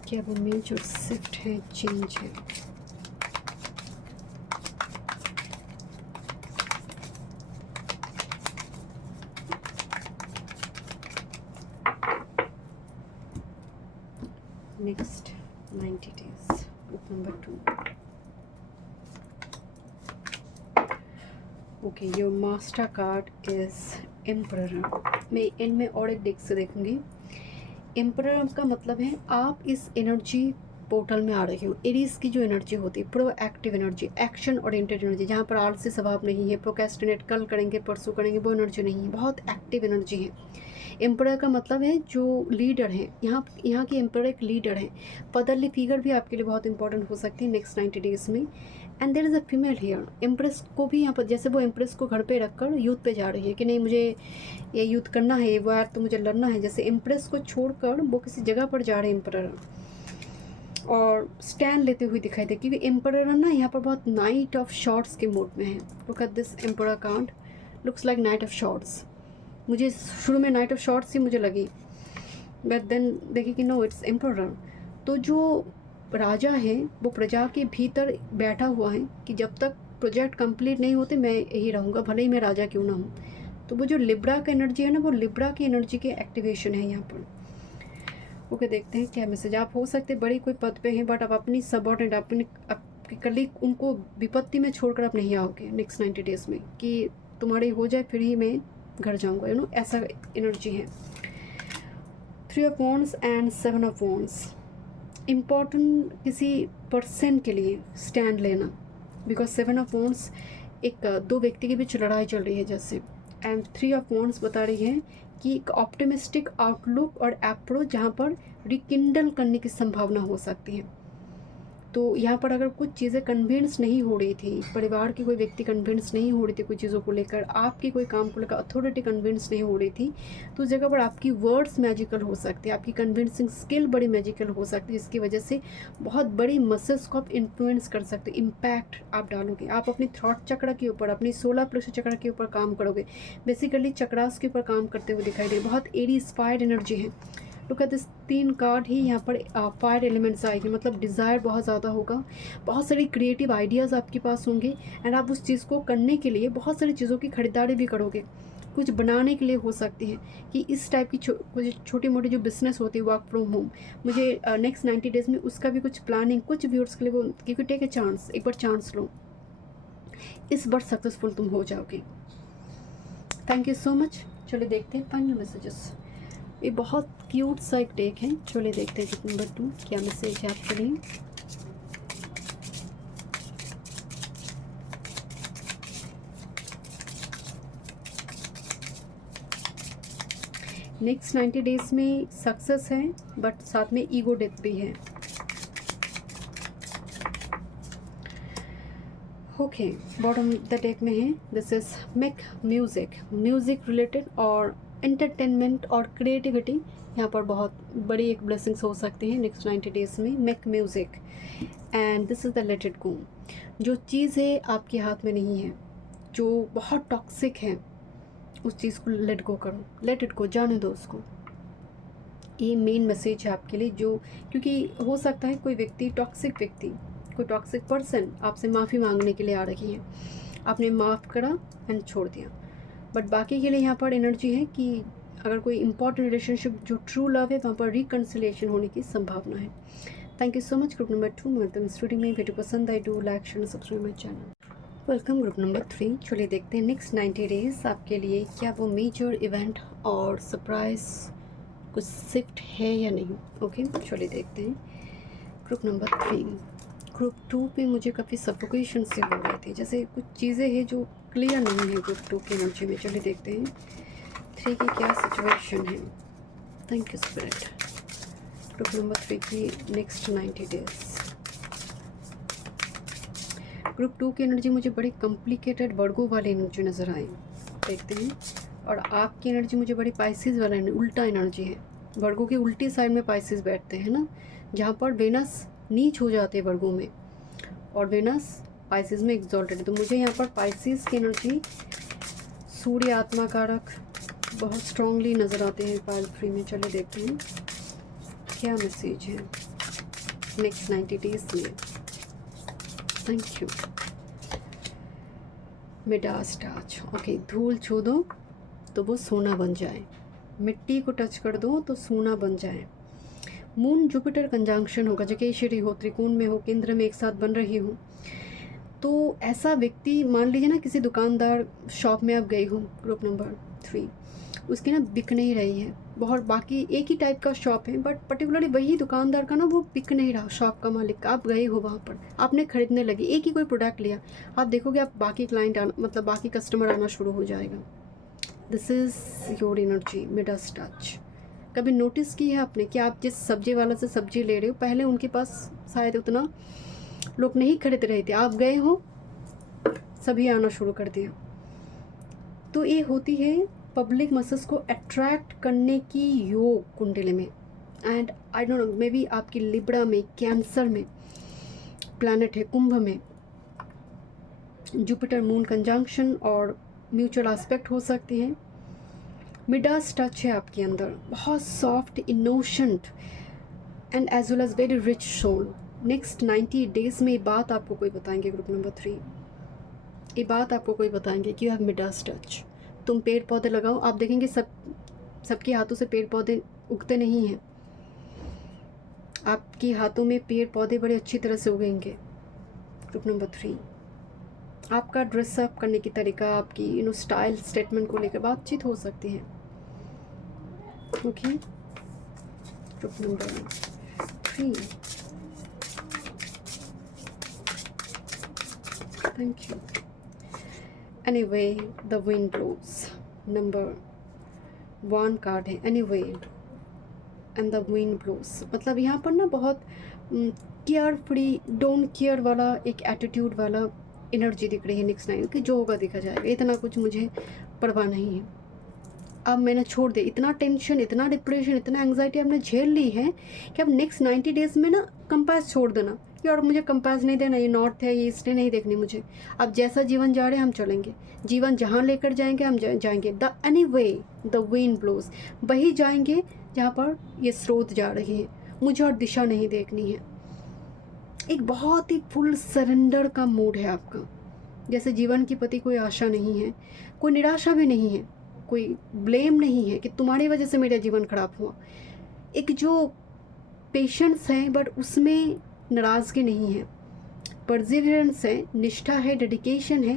क्या वो मेजर शिफ्ट है, चेंज है? Next 90 days, group number 2। Okay, your master card is emperor. मैं इनमें और एक डेक से देखूंगी। एम्परर का मतलब है आप इस एनर्जी पोर्टल में आ रही हो। एरीज की जो एनर्जी होती है, proactive energy, action oriented energy, जहाँ पर आलसी स्वभाव नहीं है, प्रोक्रेस्टिनेट कल करेंगे परसों करेंगे, वो एनर्जी नहीं है, बहुत एक्टिव एनर्जी है। एम्परर का मतलब है जो लीडर है, यहाँ की एम्परर एक लीडर है। फादरली फिगर भी आपके लिए बहुत इंपॉर्टेंट हो सकती है नेक्स्ट 90 डेज़ में। And there is a female here. Empress को भी यहाँ पर, जैसे वो एम्प्रेस को घर पे रखकर यूथ पे जा रही है कि नहीं मुझे ये यूथ करना है, ये वार तो मुझे लड़ना है, जैसे एम्प्रेस को छोड़कर वो किसी जगह पर जा रहे हैं एम्परर, और स्टैंड लेते हुए दिखाई दे, क्योंकि एम्परर ना यहाँ पर बहुत नाइट ऑफ शॉर्ट्स के मूड में है। Look at this emperor card, looks like night of shorts. मुझे शुरू में नाइट ऑफ शॉर्ट्स ही मुझे लगी, बट देन देखिए कि नो, इट्स एम्परर। तो जो राजा है वो प्रजा के भीतर बैठा हुआ है कि जब तक प्रोजेक्ट कंप्लीट नहीं होते मैं यही रहूँगा, भले ही मैं राजा क्यों ना हूँ। तो वो जो लिब्रा का एनर्जी है ना, वो लिब्रा की एनर्जी के एक्टिवेशन है यहाँ पर। ओके, देखते हैं क्या मैसेज। आप हो सकते बड़ी कोई पद पे हैं, बट आप अपनी सबऑर्डिनेट, आपके कलीग, उनको विपत्ति में छोड़कर आप नहीं आओगे नेक्स्ट 90 डेज़ में, कि तुम्हारी हो जाए फ्री में घर जाऊँगा, ऐसा एनर्जी है। 3 of wands and 7 of wands, important किसी पर्सन के लिए स्टैंड लेना, बिकॉज 7 ऑफ वॉन्ड्स एक दो व्यक्ति के बीच लड़ाई चल रही है जैसे, एंड 3 ऑफ वॉन्ड्स बता रही है कि एक ऑप्टिमिस्टिक आउटलुक और अप्रोच जहाँ पर रिकिंडल करने की संभावना हो सकती है। तो यहाँ पर अगर कुछ चीज़ें कन्विंस नहीं हो रही थी, परिवार की कोई व्यक्ति कन्विंस नहीं हो रही थी कुछ चीज़ों को लेकर, आपकी कोई काम को लेकर अथॉरिटी कन्विंस नहीं हो रही थी, तो उस जगह पर आपकी वर्ड्स मैजिकल हो सकती है, आपकी कन्विंसिंग स्किल बड़ी मैजिकल हो सकती है, जिसकी वजह से बहुत बड़ी मसल्स को आप इन्फ्लुएंस कर सकते हो, इम्पैक्ट आप डालोगे। आप अपनी थॉट चक्र के ऊपर, अपनी सोलर प्लेक्सस चक्र के ऊपर काम करोगे, बेसिकली चक्रास के ऊपर काम करते हुए दिखाई दे, बहुत एरीज फायर एनर्जी है। लुक एट दिस 3 कार्ड ही यहाँ पर फायर एलिमेंट्स आएंगे, मतलब डिज़ायर बहुत ज़्यादा होगा, बहुत सारी क्रिएटिव आइडियाज़ आपके पास होंगे, एंड आप उस चीज़ को करने के लिए बहुत सारी चीज़ों की खरीदारी भी करोगे, कुछ बनाने के लिए हो सकती है कि इस टाइप की कुछ छोटी मोटी जो बिजनेस होती है वर्क फ्रॉम होम, मुझे नेक्स्ट 90 डेज़ में उसका भी कुछ प्लानिंग, कुछ व्यूअर्स के लिए वो, क्योंकि टेक ए चांस, एक बार चांस लो, इस बार सक्सेसफुल तुम हो जाओगे। Thank you so much. चलिए देखते हैं फाइनल मैसेजेस। ये बहुत क्यूट सा एक डेक है, चलिए देखते हैं ग्रुप नंबर 2 क्या मैसेज है आपके लिए। नेक्स्ट 90 डेज में सक्सेस है, बट साथ में ईगो डेथ भी है। ओके, बॉटम द डेक में है, this is make music related और एंटरटेनमेंट और क्रिएटिविटी, यहाँ पर बहुत बड़ी एक ब्लेसिंग्स हो सकती हैं नेक्स्ट 90 डेज़ में। Make music and this is the let it go, जो चीज़ें आपके हाथ में नहीं है, जो बहुत टॉक्सिक है, उस चीज़ को लेट गो करो, लेट इट गो, जाने दो उसको। ये मेन मैसेज है आपके लिए, जो क्योंकि हो सकता है कोई टॉक्सिक पर्सन आपसे माफ़ी मांगने के लिए आ रही है, आपने माफ़ करा एंड छोड़ दिया, बट बाकी के लिए यहाँ पर एनर्जी है कि अगर कोई इंपॉर्टेंट रिलेशनशिप जो ट्रू लव है वहाँ पर रिकन्सिलेशन होने की संभावना है। Thank you so much group number 2, मतलब स्टूडियो में वीडियो पसंद आई do like share subscribe my channel. Welcome group number 3। चलिए देखते हैं नेक्स्ट 90 डेज़ आपके लिए क्या वो मेजर इवेंट और सरप्राइज कुछ शिफ्ट है या नहीं। ओके, चलिए देखते हैं ग्रुप नंबर 3। ग्रुप 2 पे मुझे काफ़ी सफोकेशन से हो रही थी, जैसे कुछ चीज़ें हैं जो क्लियर नहीं है ग्रुप 2 की एनर्जी में। चलिए देखते हैं 3 की क्या सिचुएशन है। Thank you spirit. Group number 3 की नेक्स्ट 90 डेज। ग्रुप 2 की एनर्जी मुझे बड़ी कॉम्प्लिकेटेड वर्गो वाली एनर्जी नज़र आई, देखते हैं। और आपकी एनर्जी मुझे बड़ी पाइसिस वाला उल्टा एनर्जी है, वर्गो की उल्टी साइड में पाइसिस बैठते हैं ना, जहाँ पर वेनस नीच हो जाते हैं वर्गो में और वेनस पाइसिस में एग्जॉल्टेड है। तो मुझे यहाँ पर पाइसिस की एनर्जी, सूर्य आत्मा कारक, बहुत स्ट्रांगली नज़र आते हैं पाइल 3 में। चलिए देखते हैं क्या मैसेज है नेक्स्ट 90 डेज में। Thank you. Midas touch, okay, धूल छू दो तो वो सोना बन जाए, मिट्टी को टच कर दो तो सोना बन जाए। मून जुपिटर कंजंक्शन होगा, जकेश्वरी हो, त्रिकोण में हो, केंद्र में एक साथ बन रही हो, तो ऐसा व्यक्ति, मान लीजिए ना किसी दुकानदार शॉप में आप गए हो, ग्रुप नंबर 3, उसकी ना बिक नहीं रही है, बहुत बाकी एक ही टाइप का शॉप है, बट पर्टिकुलरली वही दुकानदार का ना वो बिक नहीं रहा, शॉप का मालिक, आप गए हो वहाँ पर, आपने खरीदने लगे, एक ही कोई प्रोडक्ट लिया, आप देखोगे आप बाकी क्लाइंट आना, मतलब बाकी कस्टमर आना शुरू हो जाएगा। This is your energy, Midas touch. कभी नोटिस की है आपने कि आप जिस सब्जी वाला से सब्जी ले रहे हो, पहले उनके पास शायद उतना लोग नहीं खरीद रहे थे, आप गए हो सभी आना शुरू कर दिया। तो ये होती है पब्लिक मसल्स को अट्रैक्ट करने की योग कुंडली में, and I don't know, maybe आपकी लिब्रा में, कैंसर में प्लैनेट है, कुंभ में जुपिटर मून कंजंक्शन और म्यूचुअल एस्पेक्ट हो सकती हैं। मिडास टच है आपके अंदर, बहुत soft, innocent and as well as very rich soul. Next 90 days में ये बात आपको कोई बताएंगे ग्रुप नंबर 3, ये बात आपको कोई बताएंगे कि यू हैव मिडास टच। तुम पेड़ पौधे लगाओ, आप देखेंगे सबके हाथों से पेड़ पौधे उगते नहीं हैं, आपके हाथों में पेड़ पौधे बड़े अच्छी तरह से उगेंगे ग्रुप नंबर 3। आपका ड्रेसअप करने की तरीका, आपकी स्टाइल स्टेटमेंट को लेकर बातचीत हो सकती है। Okay, group number 3, thank you. Anyway the wind blows, number 1 card है anyway and the wind blows. मतलब यहाँ पर ना बहुत केयर फ्री, डोंट केयर वाला एक एटीट्यूड वाला एनर्जी दिख रही है नेक्स्ट 9 कि जो होगा देखा जाएगा, इतना कुछ मुझे परवाह नहीं है। अब मैंने छोड़ दिया, इतना टेंशन, इतना डिप्रेशन, इतना एंग्जाइटी आपने झेल ली है कि अब नेक्स्ट 90 डेज़ में ना कंपास छोड़ देना कि और मुझे कंपास नहीं देना, ये नॉर्थ है, ये ईस्ट है, नहीं देखनी मुझे। अब जैसा जीवन जा रहे हैं हम चलेंगे, जीवन जहाँ लेकर जाएंगे हम जाएंगे। The any way the wind blows, वही जाएंगे जहाँ पर ये स्रोत जा रही है, मुझे और दिशा नहीं देखनी है। एक बहुत ही फुल सरेंडर का मूड है आपका, जैसे जीवन के प्रति कोई आशा नहीं है, कोई निराशा भी नहीं है, कोई ब्लेम नहीं है कि तुम्हारी वजह से मेरा जीवन खराब हुआ। एक जो पेशेंस है बट उसमें नाराज़गी नहीं है, परसिवियरेंस है, निष्ठा है, डेडिकेशन है,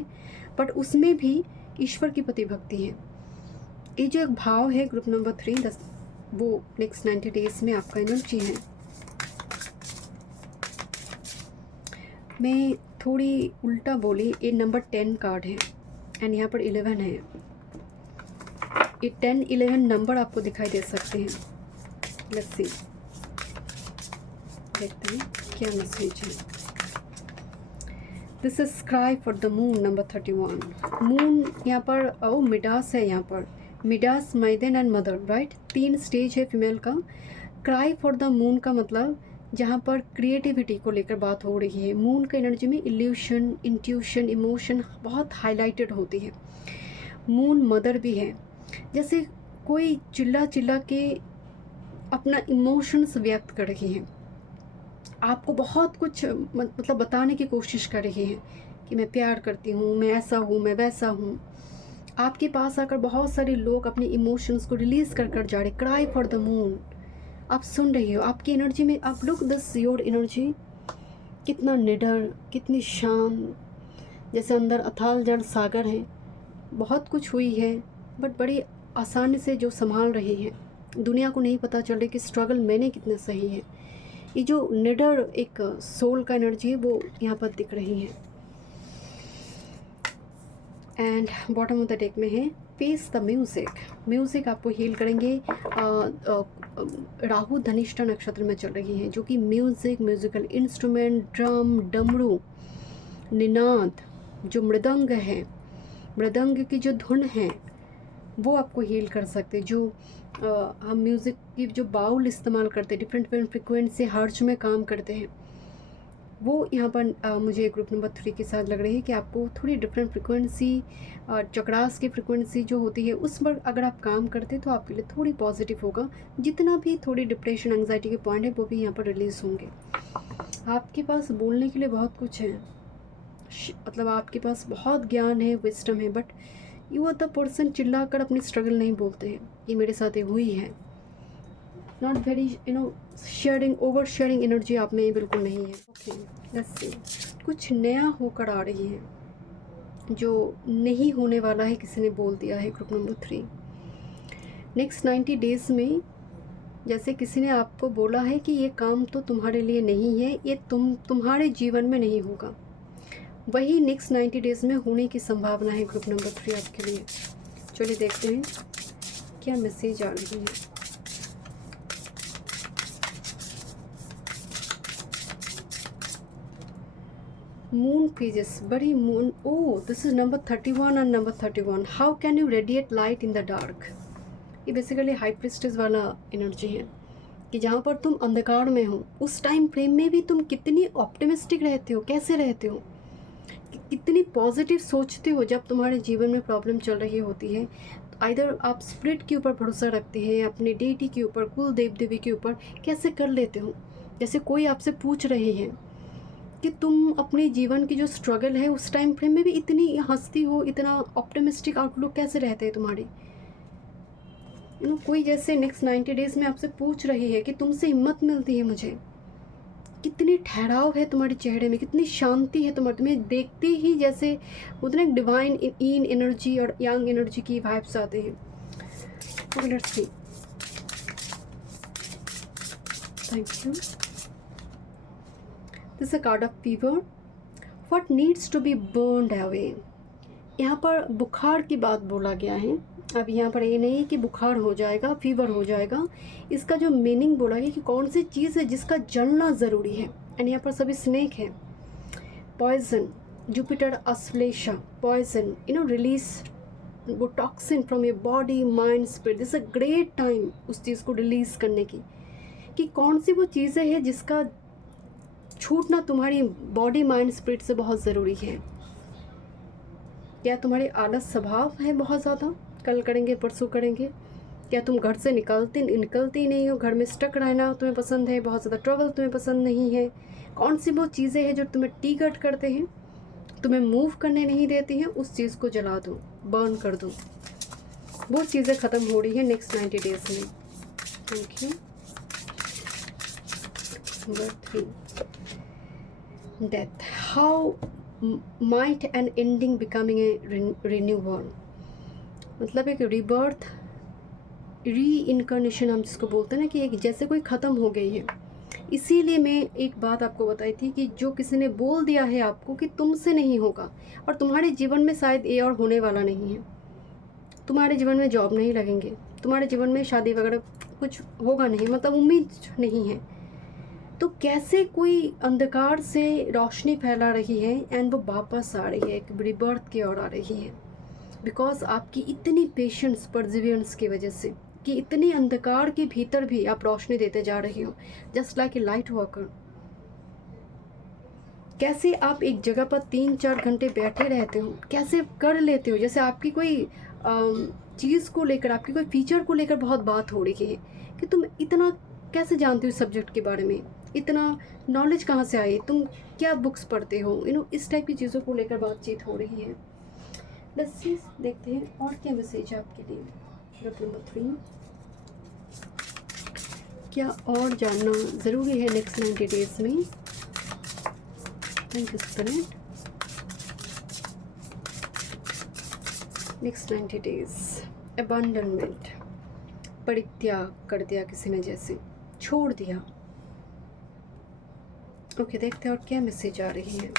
बट उसमें भी ईश्वर की प्रति भक्ति है। ये जो एक भाव है ग्रुप नंबर 3, वो नेक्स्ट 90 डेज़ में आपका एनर्जी है। मैं थोड़ी उल्टा बोली, ये नंबर 10 कार्ड है एंड यहाँ पर 11 है। ये 10, 11 नंबर आपको दिखाई दे सकते हैं। लेट्स सी, देखते हैं क्या मैसेज है। This is cry for the moon, number 31। Moon यहाँ पर मिडास है, यहाँ पर Midas, maiden and mother, right. 3 stage है फीमेल का। क्राई फॉर द मून का मतलब जहाँ पर क्रिएटिविटी को लेकर बात हो रही है। मून का एनर्जी में इल्यूशन, इंट्यूशन, इमोशन बहुत हाईलाइटेड होती है। मून मदर भी है, जैसे कोई चिल्ला चिल्ला के अपना इमोशंस व्यक्त कर रही है, आपको बहुत कुछ मतलब बताने की कोशिश कर रही है कि मैं प्यार करती हूँ, मैं ऐसा हूँ, मैं वैसा हूँ। आपके पास आकर बहुत सारे लोग अपने इमोशंस को रिलीज़ कर कर जा रहे। क्राई फॉर द मून, आप सुन रही हो, आपकी एनर्जी में आप लुक दिस योर एनर्जी, कितना निडर, कितनी शांत, जैसे अंदर अथाल जल सागर है। बहुत कुछ हुई है बट बड़ी आसानी से जो संभाल रही है। दुनिया को नहीं पता चल रही कि स्ट्रगल मैंने कितने सही है। ये जो निडर एक सोल का एनर्जी है वो यहाँ पर दिख रही है। And bottom of the deck में है फेस द म्यूज़िक। म्यूज़िक आपको हील करेंगे। राहु धनिष्ठा नक्षत्र में चल रही है, जो कि म्यूज़िक, म्यूज़िकल इंस्ट्रूमेंट, ड्रम, डमरू, निनाद, जो मृदंग है, मृदंग की जो धुन है वो आपको हील कर सकते। जो हम म्यूज़िक की जो बाउल इस्तेमाल करते हैं, डिफरेंट डिफरेंट फ्रिक्वेंसी हर्ट्ज में काम करते हैं, वो यहाँ पर मुझे ग्रुप नंबर 3 के साथ लग रही है कि आपको थोड़ी डिफरेंट फ्रिक्वेंसी, चक्रास की फ्रिक्वेंसी जो होती है उस पर अगर आप काम करते हैं तो आपके लिए थोड़ी पॉजिटिव होगा। जितना भी थोड़ी डिप्रेशन, एंग्जाइटी के पॉइंट है वो भी यहाँ पर रिलीज़ होंगे। आपके पास बोलने के लिए बहुत कुछ है, मतलब आपके पास बहुत ज्ञान है, विस्डम है, but you are the person चिल्ला कर अपनी स्ट्रगल नहीं बोलते हैं। ये मेरे साथ हुई है, not very sharing, over sharing energy आप में बिल्कुल नहीं है। ओके, लेट्स सी, कुछ नया होकर आ रही है जो नहीं होने वाला है, किसी ने बोल दिया है। ग्रुप नंबर 3 नेक्स्ट 90 डेज़ में जैसे किसी ने आपको बोला है कि ये काम तो तुम्हारे लिए नहीं है, ये तुम्हारे जीवन में नहीं होगा, वही नेक्स्ट 90 डेज़ में होने की संभावना है ग्रुप नंबर 3 आपके लिए। चलिए देखते हैं क्या मैसेज आ रही है। मून पेजेस, बड़ी moon, oh this is number 31 and number 31। How can you radiate light in the dark. ये बेसिकली हाई प्रिस्टेस वाला एनर्जी है कि जहाँ पर तुम अंधकार में हो उस टाइम फ्रेम में भी तुम कितनी ऑप्टिमिस्टिक रहते हो, कैसे रहते हो, कितनी पॉजिटिव सोचते हो। जब तुम्हारे जीवन में प्रॉब्लम चल रही होती है तो आइदर आप स्पिरिट के ऊपर भरोसा रखते हैं, अपने डेटी के ऊपर, कुल देव देवी के ऊपर कैसे कर लेते हो। जैसे कोई आपसे पूछ रहे हैं कि तुम अपने जीवन की जो स्ट्रगल है उस टाइम फ्रेम में भी इतनी हंसती हो, इतना ऑप्टिमिस्टिक आउटलुक कैसे रहते हैं तुम्हारे। कोई जैसे नेक्स्ट 90 डेज़ में आपसे पूछ रही है कि तुमसे हिम्मत मिलती है मुझे कितनी ठहराव है तुम्हारे चेहरे में, कितनी शांति है तुम्हारे, तुम्हें देखते ही जैसे उतना एक डिवाइन इन एनर्जी और यंग एनर्जी की वाइब्स आते हैं। Okay let's see. Thank you. This a card of fever. What needs to be burned away. यहाँ पर बुखार की बात बोला गया है। अब यहाँ पर ये नहीं कि बुखार हो जाएगा, फीवर हो जाएगा। इसका जो मीनिंग बोला गया कि कौन सी चीज़ है जिसका जलना ज़रूरी है। एंड यहाँ पर सभी स्नेक है। Poison, Jupiter Ashlesha, poison, release वो toxin from your body mind spirit. This a great time उस चीज़ को रिलीज़ करने की, कि कौन सी वो चीज़ें हैं जिसका छूटना तुम्हारी बॉडी माइंड स्पिरिट से बहुत ज़रूरी है। क्या तुम्हारे आलस स्वभाव है बहुत ज़्यादा, कल करेंगे परसों करेंगे? क्या तुम घर से निकलती ही नहीं हो, घर में स्टक रहना तुम्हें पसंद है, बहुत ज़्यादा ट्रबल तुम्हें पसंद नहीं है? कौन सी वो चीज़ें हैं जो तुम्हें टीकट करते हैं, तुम्हें मूव करने नहीं देती हैं? उस चीज़ को जला दो, बर्न कर दो। वो चीज़ें ख़त्म हो रही है नेक्स्ट 90 डेज़ में। Thank you. Number 3, death. How might an ending becoming a renewal. मतलब एक रीबर्थ, री इनकारनेशन हम जिसको बोलते हैं ना, कि एक जैसे कोई ख़त्म हो गई है। इसीलिए मैं एक बात आपको बताई थी कि जो किसी ने बोल दिया है आपको कि तुमसे नहीं होगा, और तुम्हारे जीवन में शायद ये और होने वाला नहीं है, तुम्हारे जीवन में जॉब नहीं लगेंगे, तुम्हारे जीवन में शादी वगैरह कुछ होगा नहीं, मतलब उम्मीद नहीं है, तो कैसे कोई अंधकार से रोशनी फैला रही है एंड वो वापस आ रही है, एक रिबर्थ की ओर आ रही है। बिकॉज आपकी इतनी पेशेंस, परसिवियरेंस की वजह से, कि इतनी अंधकार के भीतर भी आप रोशनी देते जा रहे हो, just like a light walker. कैसे आप एक जगह पर 3-4 घंटे बैठे रहते हो, कैसे कर लेते हो, जैसे आपकी कोई चीज़ को लेकर, आपकी कोई फीचर को लेकर बहुत बात हो रही है कि तुम इतना कैसे जानते हो सब्जेक्ट के बारे में, इतना नॉलेज कहाँ से आई, तुम क्या बुक्स पढ़ते हो, इस टाइप की चीज़ों को लेकर बातचीत हो रही है। बस देखते हैं और क्या मैसेज है आपके लिए। नंबर 3, क्या और जानना ज़रूरी है नेक्स्ट 90 डेज़ में? Thank you spirit. Next 90 days abandonment, परित्याग कर दिया किसी ने, जैसे छोड़ दिया। ओके देखते हैं और क्या मैसेज आ रही है।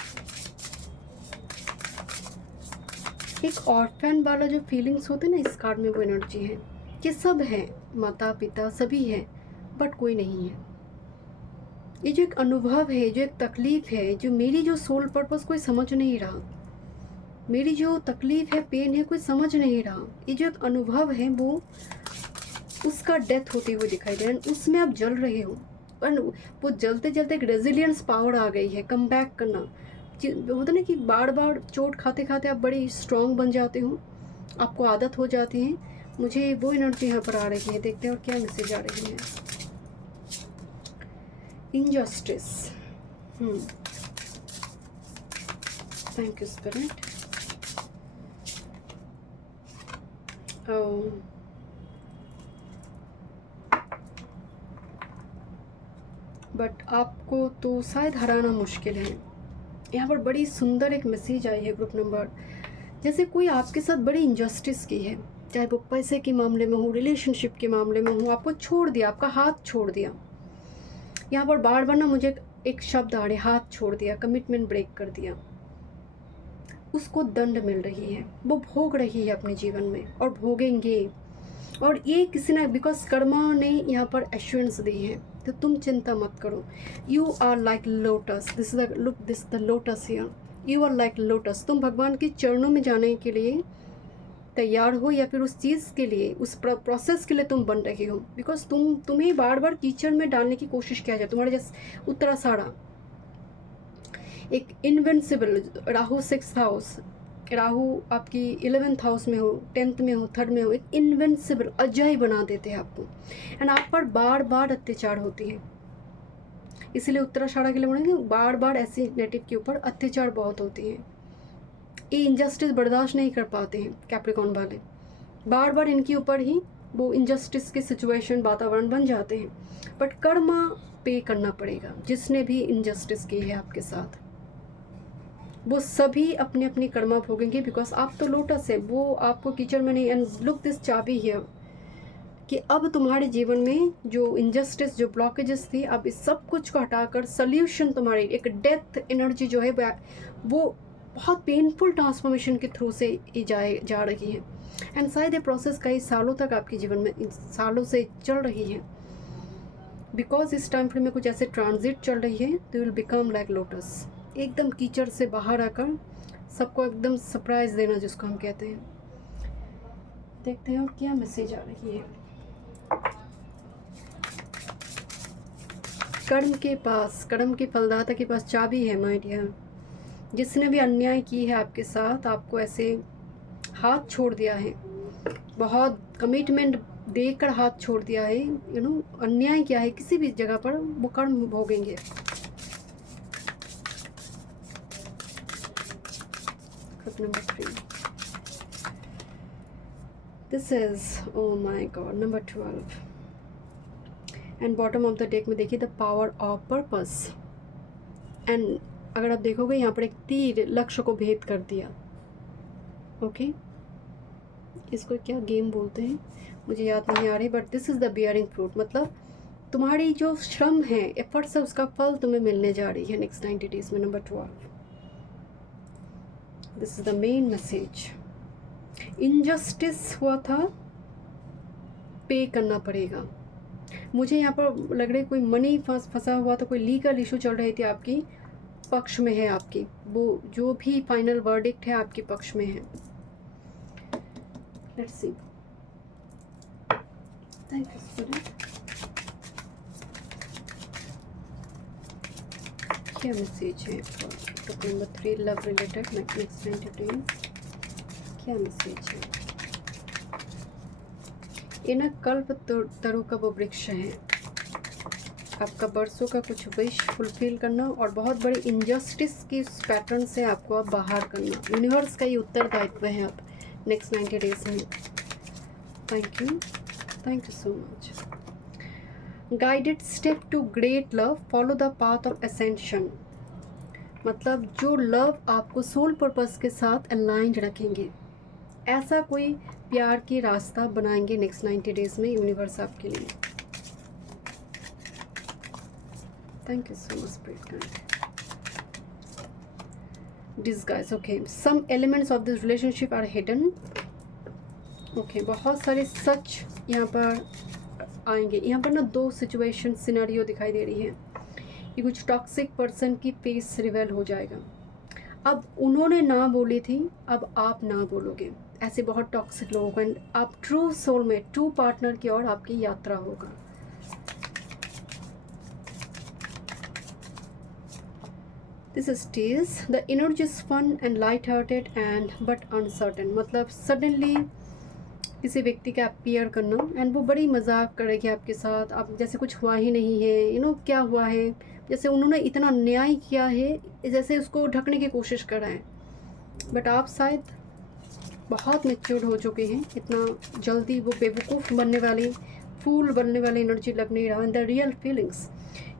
एक ऑर्फन वाला जो फीलिंग्स होते हैं ना, इस कार्ड में वो एनर्जी है कि सब है, माता पिता सभी हैं, बट कोई नहीं है। ये जो एक अनुभव है, जो एक तकलीफ़ है, जो मेरी जो सोल पर्पस कोई समझ नहीं रहा, मेरी जो तकलीफ़ है, पेन है, कोई समझ नहीं रहा, ये जो एक अनुभव है वो उसका डेथ होते हुए दिखाई दे रहा है। उसमें आप जल रहे हो, और वो जलते जलते एक रेजिलियंस पावर आ गई है, कम बैक करना। होता ना कि बार बार चोट खाते खाते आप बड़े स्ट्रॉन्ग बन जाते हो, आपको आदत हो जाती है। मुझे वो एनर्जी यहाँ पर आ रही है। देखते हैं और क्या मैसेज आ रही है। Injustice. Thank you spirit. But आपको तो शायद हराना मुश्किल है। यहाँ पर बड़ी सुंदर एक मैसेज आई है ग्रुप नंबर, जैसे कोई आपके साथ बड़ी इनजस्टिस की है, चाहे वो पैसे के मामले में हो, रिलेशनशिप के मामले में हो, आपको छोड़ दिया, आपका हाथ छोड़ दिया। यहाँ पर बार बार ना मुझे एक शब्द आ रहे, हाथ छोड़ दिया, कमिटमेंट ब्रेक कर दिया। उसको दंड मिल रही है, वो भोग रही है अपने जीवन में और भोगेंगे। और ये किसी ने, बिकॉज कर्मा ने यहाँ पर एश्योरेंस दी है, तो तुम चिंता मत करो। You are like lotus, this is the look, this the lotus here, you are like lotus. तुम भगवान के चरणों में जाने के लिए तैयार हो, या फिर उस चीज़ के लिए, उस प्रोसेस के लिए तुम बन रहे हो। बिकॉज तुम्हें बार बार कीचड़ में डालने की कोशिश किया जाए। तुम्हारे जैसे उत्तराषाढ़ा एक invincible, Rahu 6th house, Rahu आपकी 11th हाउस में हो, 10th में हो, 3rd में हो, एक इनविंसिबल, अजय बना देते हैं आपको। एंड आप पर बार बार अत्याचार होती है, इसीलिए उत्तराषाढ़ा के लिए बोलेंगे बार बार ऐसे नेटिव के ऊपर अत्याचार बहुत होती है। ये इनजस्टिस बर्दाश्त नहीं कर पाते हैं कैप्रिकॉर्न वाले, बार बार इनके ऊपर ही वो इनजस्टिस के सिचुएशन वातावरण बन जाते हैं, बट कर्मा पे करना पड़ेगा। जिसने भी इनजस्टिस की है आपके साथ, वो सभी अपने अपनी कर्मा भोगेंगे, बिकॉज आप तो लोटस है, वो आपको कीचड़ में नहीं। एंड लुक दिस चाबी हियर, कि अब तुम्हारे जीवन में जो इनजस्टिस, जो ब्लॉकेजेस थी, अब इस सब कुछ को हटाकर सल्यूशन, तुम्हारी एक डेथ एनर्जी जो है वो बहुत पेनफुल ट्रांसफॉर्मेशन के थ्रू से जा रही है। एंड शायद ये प्रोसेस कई सालों तक आपके जीवन में, सालों से चल रही है, बिकॉज इस टाइम फ्रेम में कुछ ऐसे ट्रांजिट चल रही है, they will become like lotus, एकदम कीचड़ से बाहर आकर सबको एकदम सरप्राइज देना, जिसको हम कहते हैं। देखते हैं और क्या मैसेज आ रही है। कर्म के पास, कर्म के फलदाता के पास चाबी है माय डियर। जिसने भी अन्याय की है आपके साथ, आपको ऐसे हाथ छोड़ दिया है, बहुत कमिटमेंट देकर हाथ छोड़ दिया है, अन्याय किया है किसी भी जगह पर, वो कर्म भोगेंगे। Number 3, this is, oh my god, number 12। And bottom of the deck में देखिए the power of purpose. And अगर आप देखोगे यहाँ पर एक तीर लक्ष्य को भेद कर दिया। ओके, इसको क्या गेम बोलते हैं मुझे याद नहीं आ रही, but this is the bearing fruit. मतलब तुम्हारी जो श्रम है, एफर्ट्स है, उसका फल तुम्हें मिलने जा रही है नेक्स्ट 90 डेज में। Number 12, this is the main message. Injustice हुआ था, पे करना पड़ेगा। मुझे यहाँ पर लग रहा है कोई मनी फंसा हुआ था, कोई लीगल इशू चल रही थी, आपकी पक्ष में है, आपकी वो जो भी फाइनल वर्डिक्ट है आपके पक्ष में है। Let's see. Thank you student. क्या मैसेज है topic number 3, love related next 90 days? क्या मैसेज है? ये ना कल्प तरु का वो वृक्ष है, आपका बरसों का कुछ विश फुलफिल करना और बहुत बड़ी इनजस्टिस की पैटर्न से आपको अब बाहर करना। यूनिवर्स का ये उत्तरदायित्व है अब नेक्स्ट 90 डेज में। Thank you so much. Guided step to great love, follow the path of ascension. मतलब जो लव आपको सोल पर्पस के साथ अलाइंड रखेंगे, ऐसा कोई प्यार की रास्ता बनाएंगे नेक्स्ट 90 डेज में यूनिवर्स आपके लिए। Thank you so much spirit. Disguise, okay, some elements of this relationship are hidden. Okay, बहुत सारे सच यहाँ पर आएंगे। यहाँ पर ना 2 सिचुएशन सिनेरियो दिखाई दे रही है कि कुछ टॉक्सिक पर्सन की फेस रिवेल हो जाएगा। अब उन्होंने ना बोली थी, अब आप ना बोलोगे। ऐसे बहुत टॉक्सिक लोगों को, एंड आप ट्रू सोल में, ट्रू पार्टनर की ओर आपकी यात्रा होगा। This stage the energy is fun and light hearted and but uncertain. मतलब सडनली किसी व्यक्ति का अपीयर करना, एंड वो बड़ी मजाक करेगी आपके साथ, आप जैसे कुछ हुआ ही नहीं है, क्या हुआ है, जैसे उन्होंने इतना अन्याय किया है, जैसे उसको ढकने की कोशिश कर रहे हैं। बट आप शायद बहुत मैच्योर हो चुके हैं, इतना जल्दी वो बेवकूफ़ बनने वाली, फूल बनने वाली एनर्जी लग नहीं रहा। And the real feelings,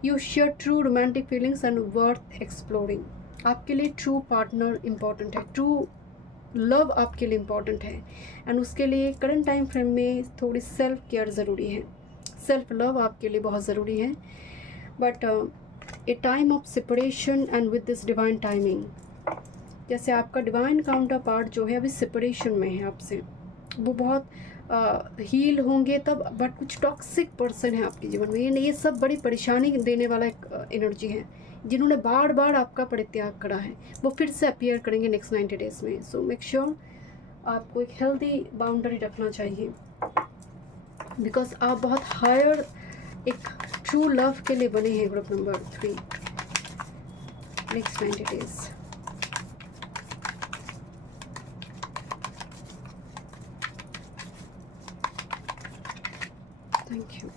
you share true romantic feelings and worth exploring. आपके लिए ट्रू पार्टनर इम्पॉर्टेंट है, ट्रू लव आपके लिए इम्पॉर्टेंट है, एंड उसके लिए करंट टाइम फ्रेम में थोड़ी सेल्फ केयर ज़रूरी है, सेल्फ लव आपके लिए बहुत ज़रूरी है। But A time of separation and with this divine timing, जैसे आपका डिवाइन काउंटर पार्ट जो है अभी सेपरेशन में है आपसे, वो बहुत हील होंगे तब, बट कुछ टॉक्सिक पर्सन है आपके जीवन में। ये सब बड़ी परेशानी देने वाला एक एनर्जी है, जिन्होंने बार बार आपका परित्याग करा है, वो फिर से अपीयर करेंगे नेक्स्ट 90 डेज में। सो मेक श्योर आपको एक हेल्दी बाउंड्री रखना चाहिए, बिकॉज आप बहुत हायर एक ट्रू लव के लिए बने हैं। Group number 3 next 90 days. Thank you.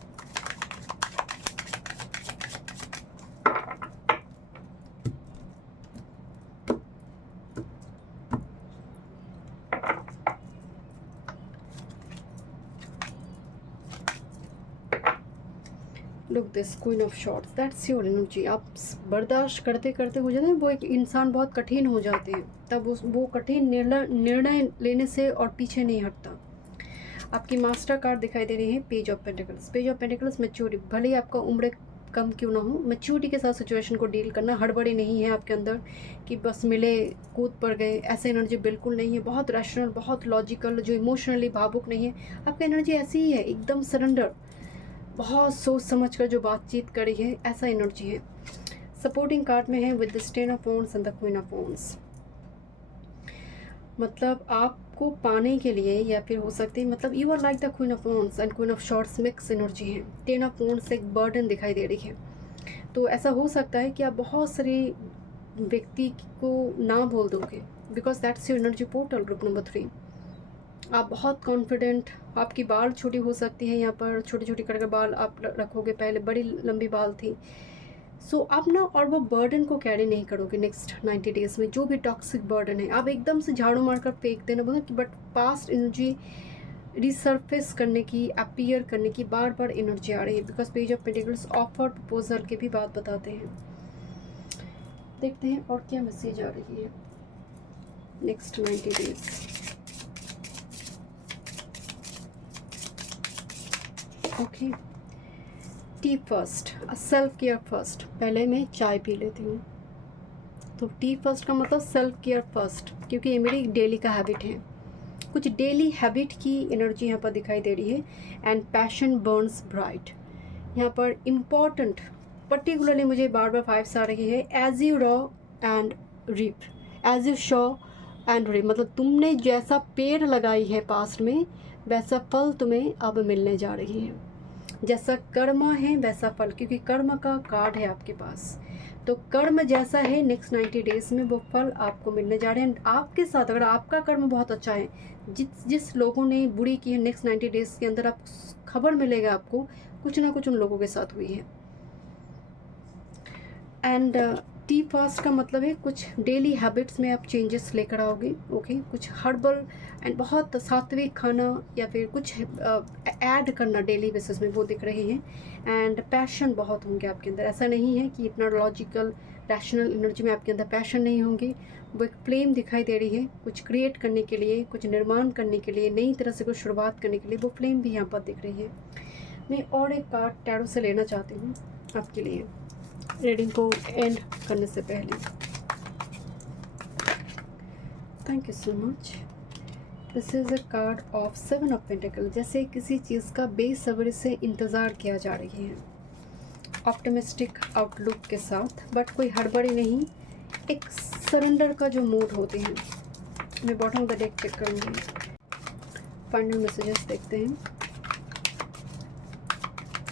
Look this queen of shorts, that's your energy. आप बर्दाश्त करते करते हो जाते हैं, वो एक इंसान बहुत कठिन हो जाते हैं, तब वो कठिन निर्णय लेने से और पीछे नहीं हटता। आपकी मास्टर कार्ड दिखाई दे रही है, page of pentacles. Page of pentacles maturity, भले ही आपका उम्र कम क्यों ना हो, मैच्योरिटी के साथ सिचुएशन को डील करना। हड़बड़ी नहीं है आपके अंदर कि बस मिले कूद पड़ गए, ऐसे एनर्जी बिल्कुल नहीं है। बहुत रैशनल, बहुत लॉजिकल, जो इमोशनली भावुक नहीं है। आपकी एनर्जी ऐसी ही है, एकदम सरेंडर, बहुत सोच समझ कर जो बातचीत करी है, ऐसा एनर्जी है। सपोर्टिंग कार्ड में है with the 10 of wands and the queen of wands. मतलब आपको पाने के लिए, या फिर हो सकती है, मतलब you are like the queen of wands and queen of swords, mix energy है। 10 ऑफ वांड्स एक बर्डन दिखाई दे रही है। तो ऐसा हो सकता है कि आप बहुत सारे व्यक्ति को ना बोल दोगे, because that's your energy portal, group number 3। आप बहुत कॉन्फिडेंट, आपकी बाल छोटी हो सकती है, यहाँ पर छोटी छोटी करके बाल आप रखोगे, पहले बड़ी लंबी बाल थी। सो आप ना, और वो बर्डन को कैरी नहीं करोगे नेक्स्ट 90 डेज़ में। जो भी टॉक्सिक बर्डन है, आप एकदम से झाड़ू मार कर फेंक देना बोला कि, बट पास्ट एनर्जी रिसर्फेस करने की, अपीयर करने की बार बार एनर्जी आ रही है। Because page of pentacles offer proposal की भी बात बताते हैं। देखते हैं और क्या मैसेज आ रही है next 90 days. Okay, T first, self care first. पहले मैं चाय पी लेती हूँ। तो टी फर्स्ट का मतलब सेल्फ केयर फर्स्ट, क्योंकि ये मेरी डेली का हैबिट है। कुछ डेली हैबिट की एनर्जी यहाँ पर दिखाई दे रही है। एंड पैशन बर्न्स ब्राइट, यहाँ पर इम्पॉर्टेंट पर्टिकुलरली मुझे बार बार 5 आ रही है। As you sow and reap, as you sow and reap, मतलब तुमने जैसा पेड़ लगाई है पास्ट में, वैसा फल तुम्हें अब मिलने जा रही है। जैसा कर्म है वैसा फल, क्योंकि कर्म का कार्ड है आपके पास। तो कर्म जैसा है, नेक्स्ट 90 डेज़ में वो फल आपको मिलने जा रहे हैं। आपके साथ अगर आपका कर्म बहुत अच्छा है, जिस लोगों ने बुरी की है, नेक्स्ट 90 डेज़ के अंदर आप खबर मिलेगा आपको, कुछ ना कुछ उन लोगों के साथ हुई है। एंड टी फास्ट का मतलब है कुछ डेली हैबिट्स में आप चेंजेस लेकर आओगे। ओके, कुछ हर्बल एंड बहुत सात्विक खाना, या फिर कुछ ऐड करना डेली बेसिस में, वो दिख रहे हैं। एंड पैशन बहुत होंगे आपके अंदर। ऐसा नहीं है कि इतना लॉजिकल रैशनल एनर्जी में आपके अंदर पैशन नहीं होंगे। वो एक फ्लेम दिखाई दे रही है, कुछ क्रिएट करने के लिए, कुछ निर्माण करने के लिए, नई तरह से कुछ शुरुआत करने के लिए, वो फ्लेम भी यहाँ पर दिख रही है। मैं और एक कार्ड टैरो से लेना चाहती हूँ आपके लिए, रीडिंग को एंड करने से पहले। Thank you so much. This is a card of 7 of pentacle, जैसे किसी चीज़ का बेसब्री से इंतज़ार किया जा रही है, ऑप्टिमिस्टिक आउटलुक के साथ, बट कोई हड़बड़ी नहीं, एक सरेंडर का जो मूड होते हैं। मैं bottom of the deck check करूँगी, फाइनल मैसेजेस देखते हैं।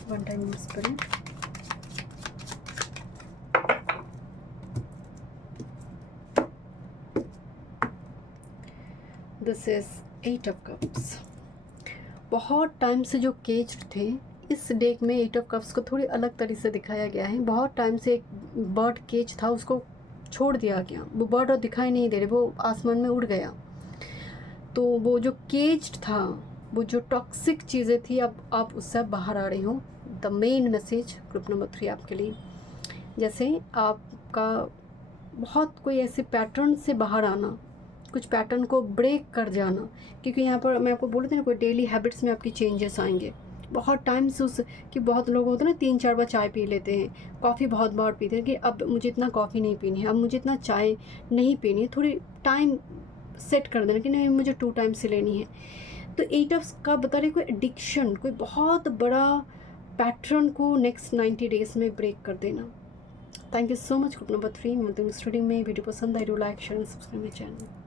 वन टाइम मिस करें। This is 8 of cups. बहुत टाइम से जो केज्ड थे, इस डेक में 8 ऑफ कप्स को थोड़ी अलग तरीके से दिखाया गया है। बहुत टाइम से एक बर्ड केज था, उसको छोड़ दिया गया। वो बर्ड और दिखाई नहीं दे रहे, वो आसमान में उड़ गया। तो वो जो केज्ड था, वो जो टॉक्सिक चीज़ें थी, अब आप उससे बाहर आ रही हो। The main message group number 3 आपके लिए, जैसे आपका बहुत कोई ऐसे पैटर्न से बाहर आना, कुछ पैटर्न को ब्रेक कर जाना, क्योंकि यहाँ पर मैं आपको बोल रही थी ना, कोई डेली हैबिट्स में आपकी चेंजेस आएंगे। बहुत टाइम से उस कि बहुत लोग होते हैं ना, 3-4 बार चाय पी लेते हैं, कॉफ़ी बहुत बार पीते हैं, कि अब मुझे इतना कॉफ़ी नहीं पीनी है, अब मुझे इतना चाय नहीं पीनी है, थोड़ी टाइम सेट कर देना कि नहीं मुझे 2 टाइम से लेनी है। तो 8 ऑफ का बता रहे कोई एडिक्शन, कोई बहुत बड़ा पैटर्न को नेक्स्ट 90 डेज़ में ब्रेक कर देना। Thank you so much group number 3। मिलते हैं स्टूडियो में। वीडियो पसंद आई, do like share and subscribe my channel.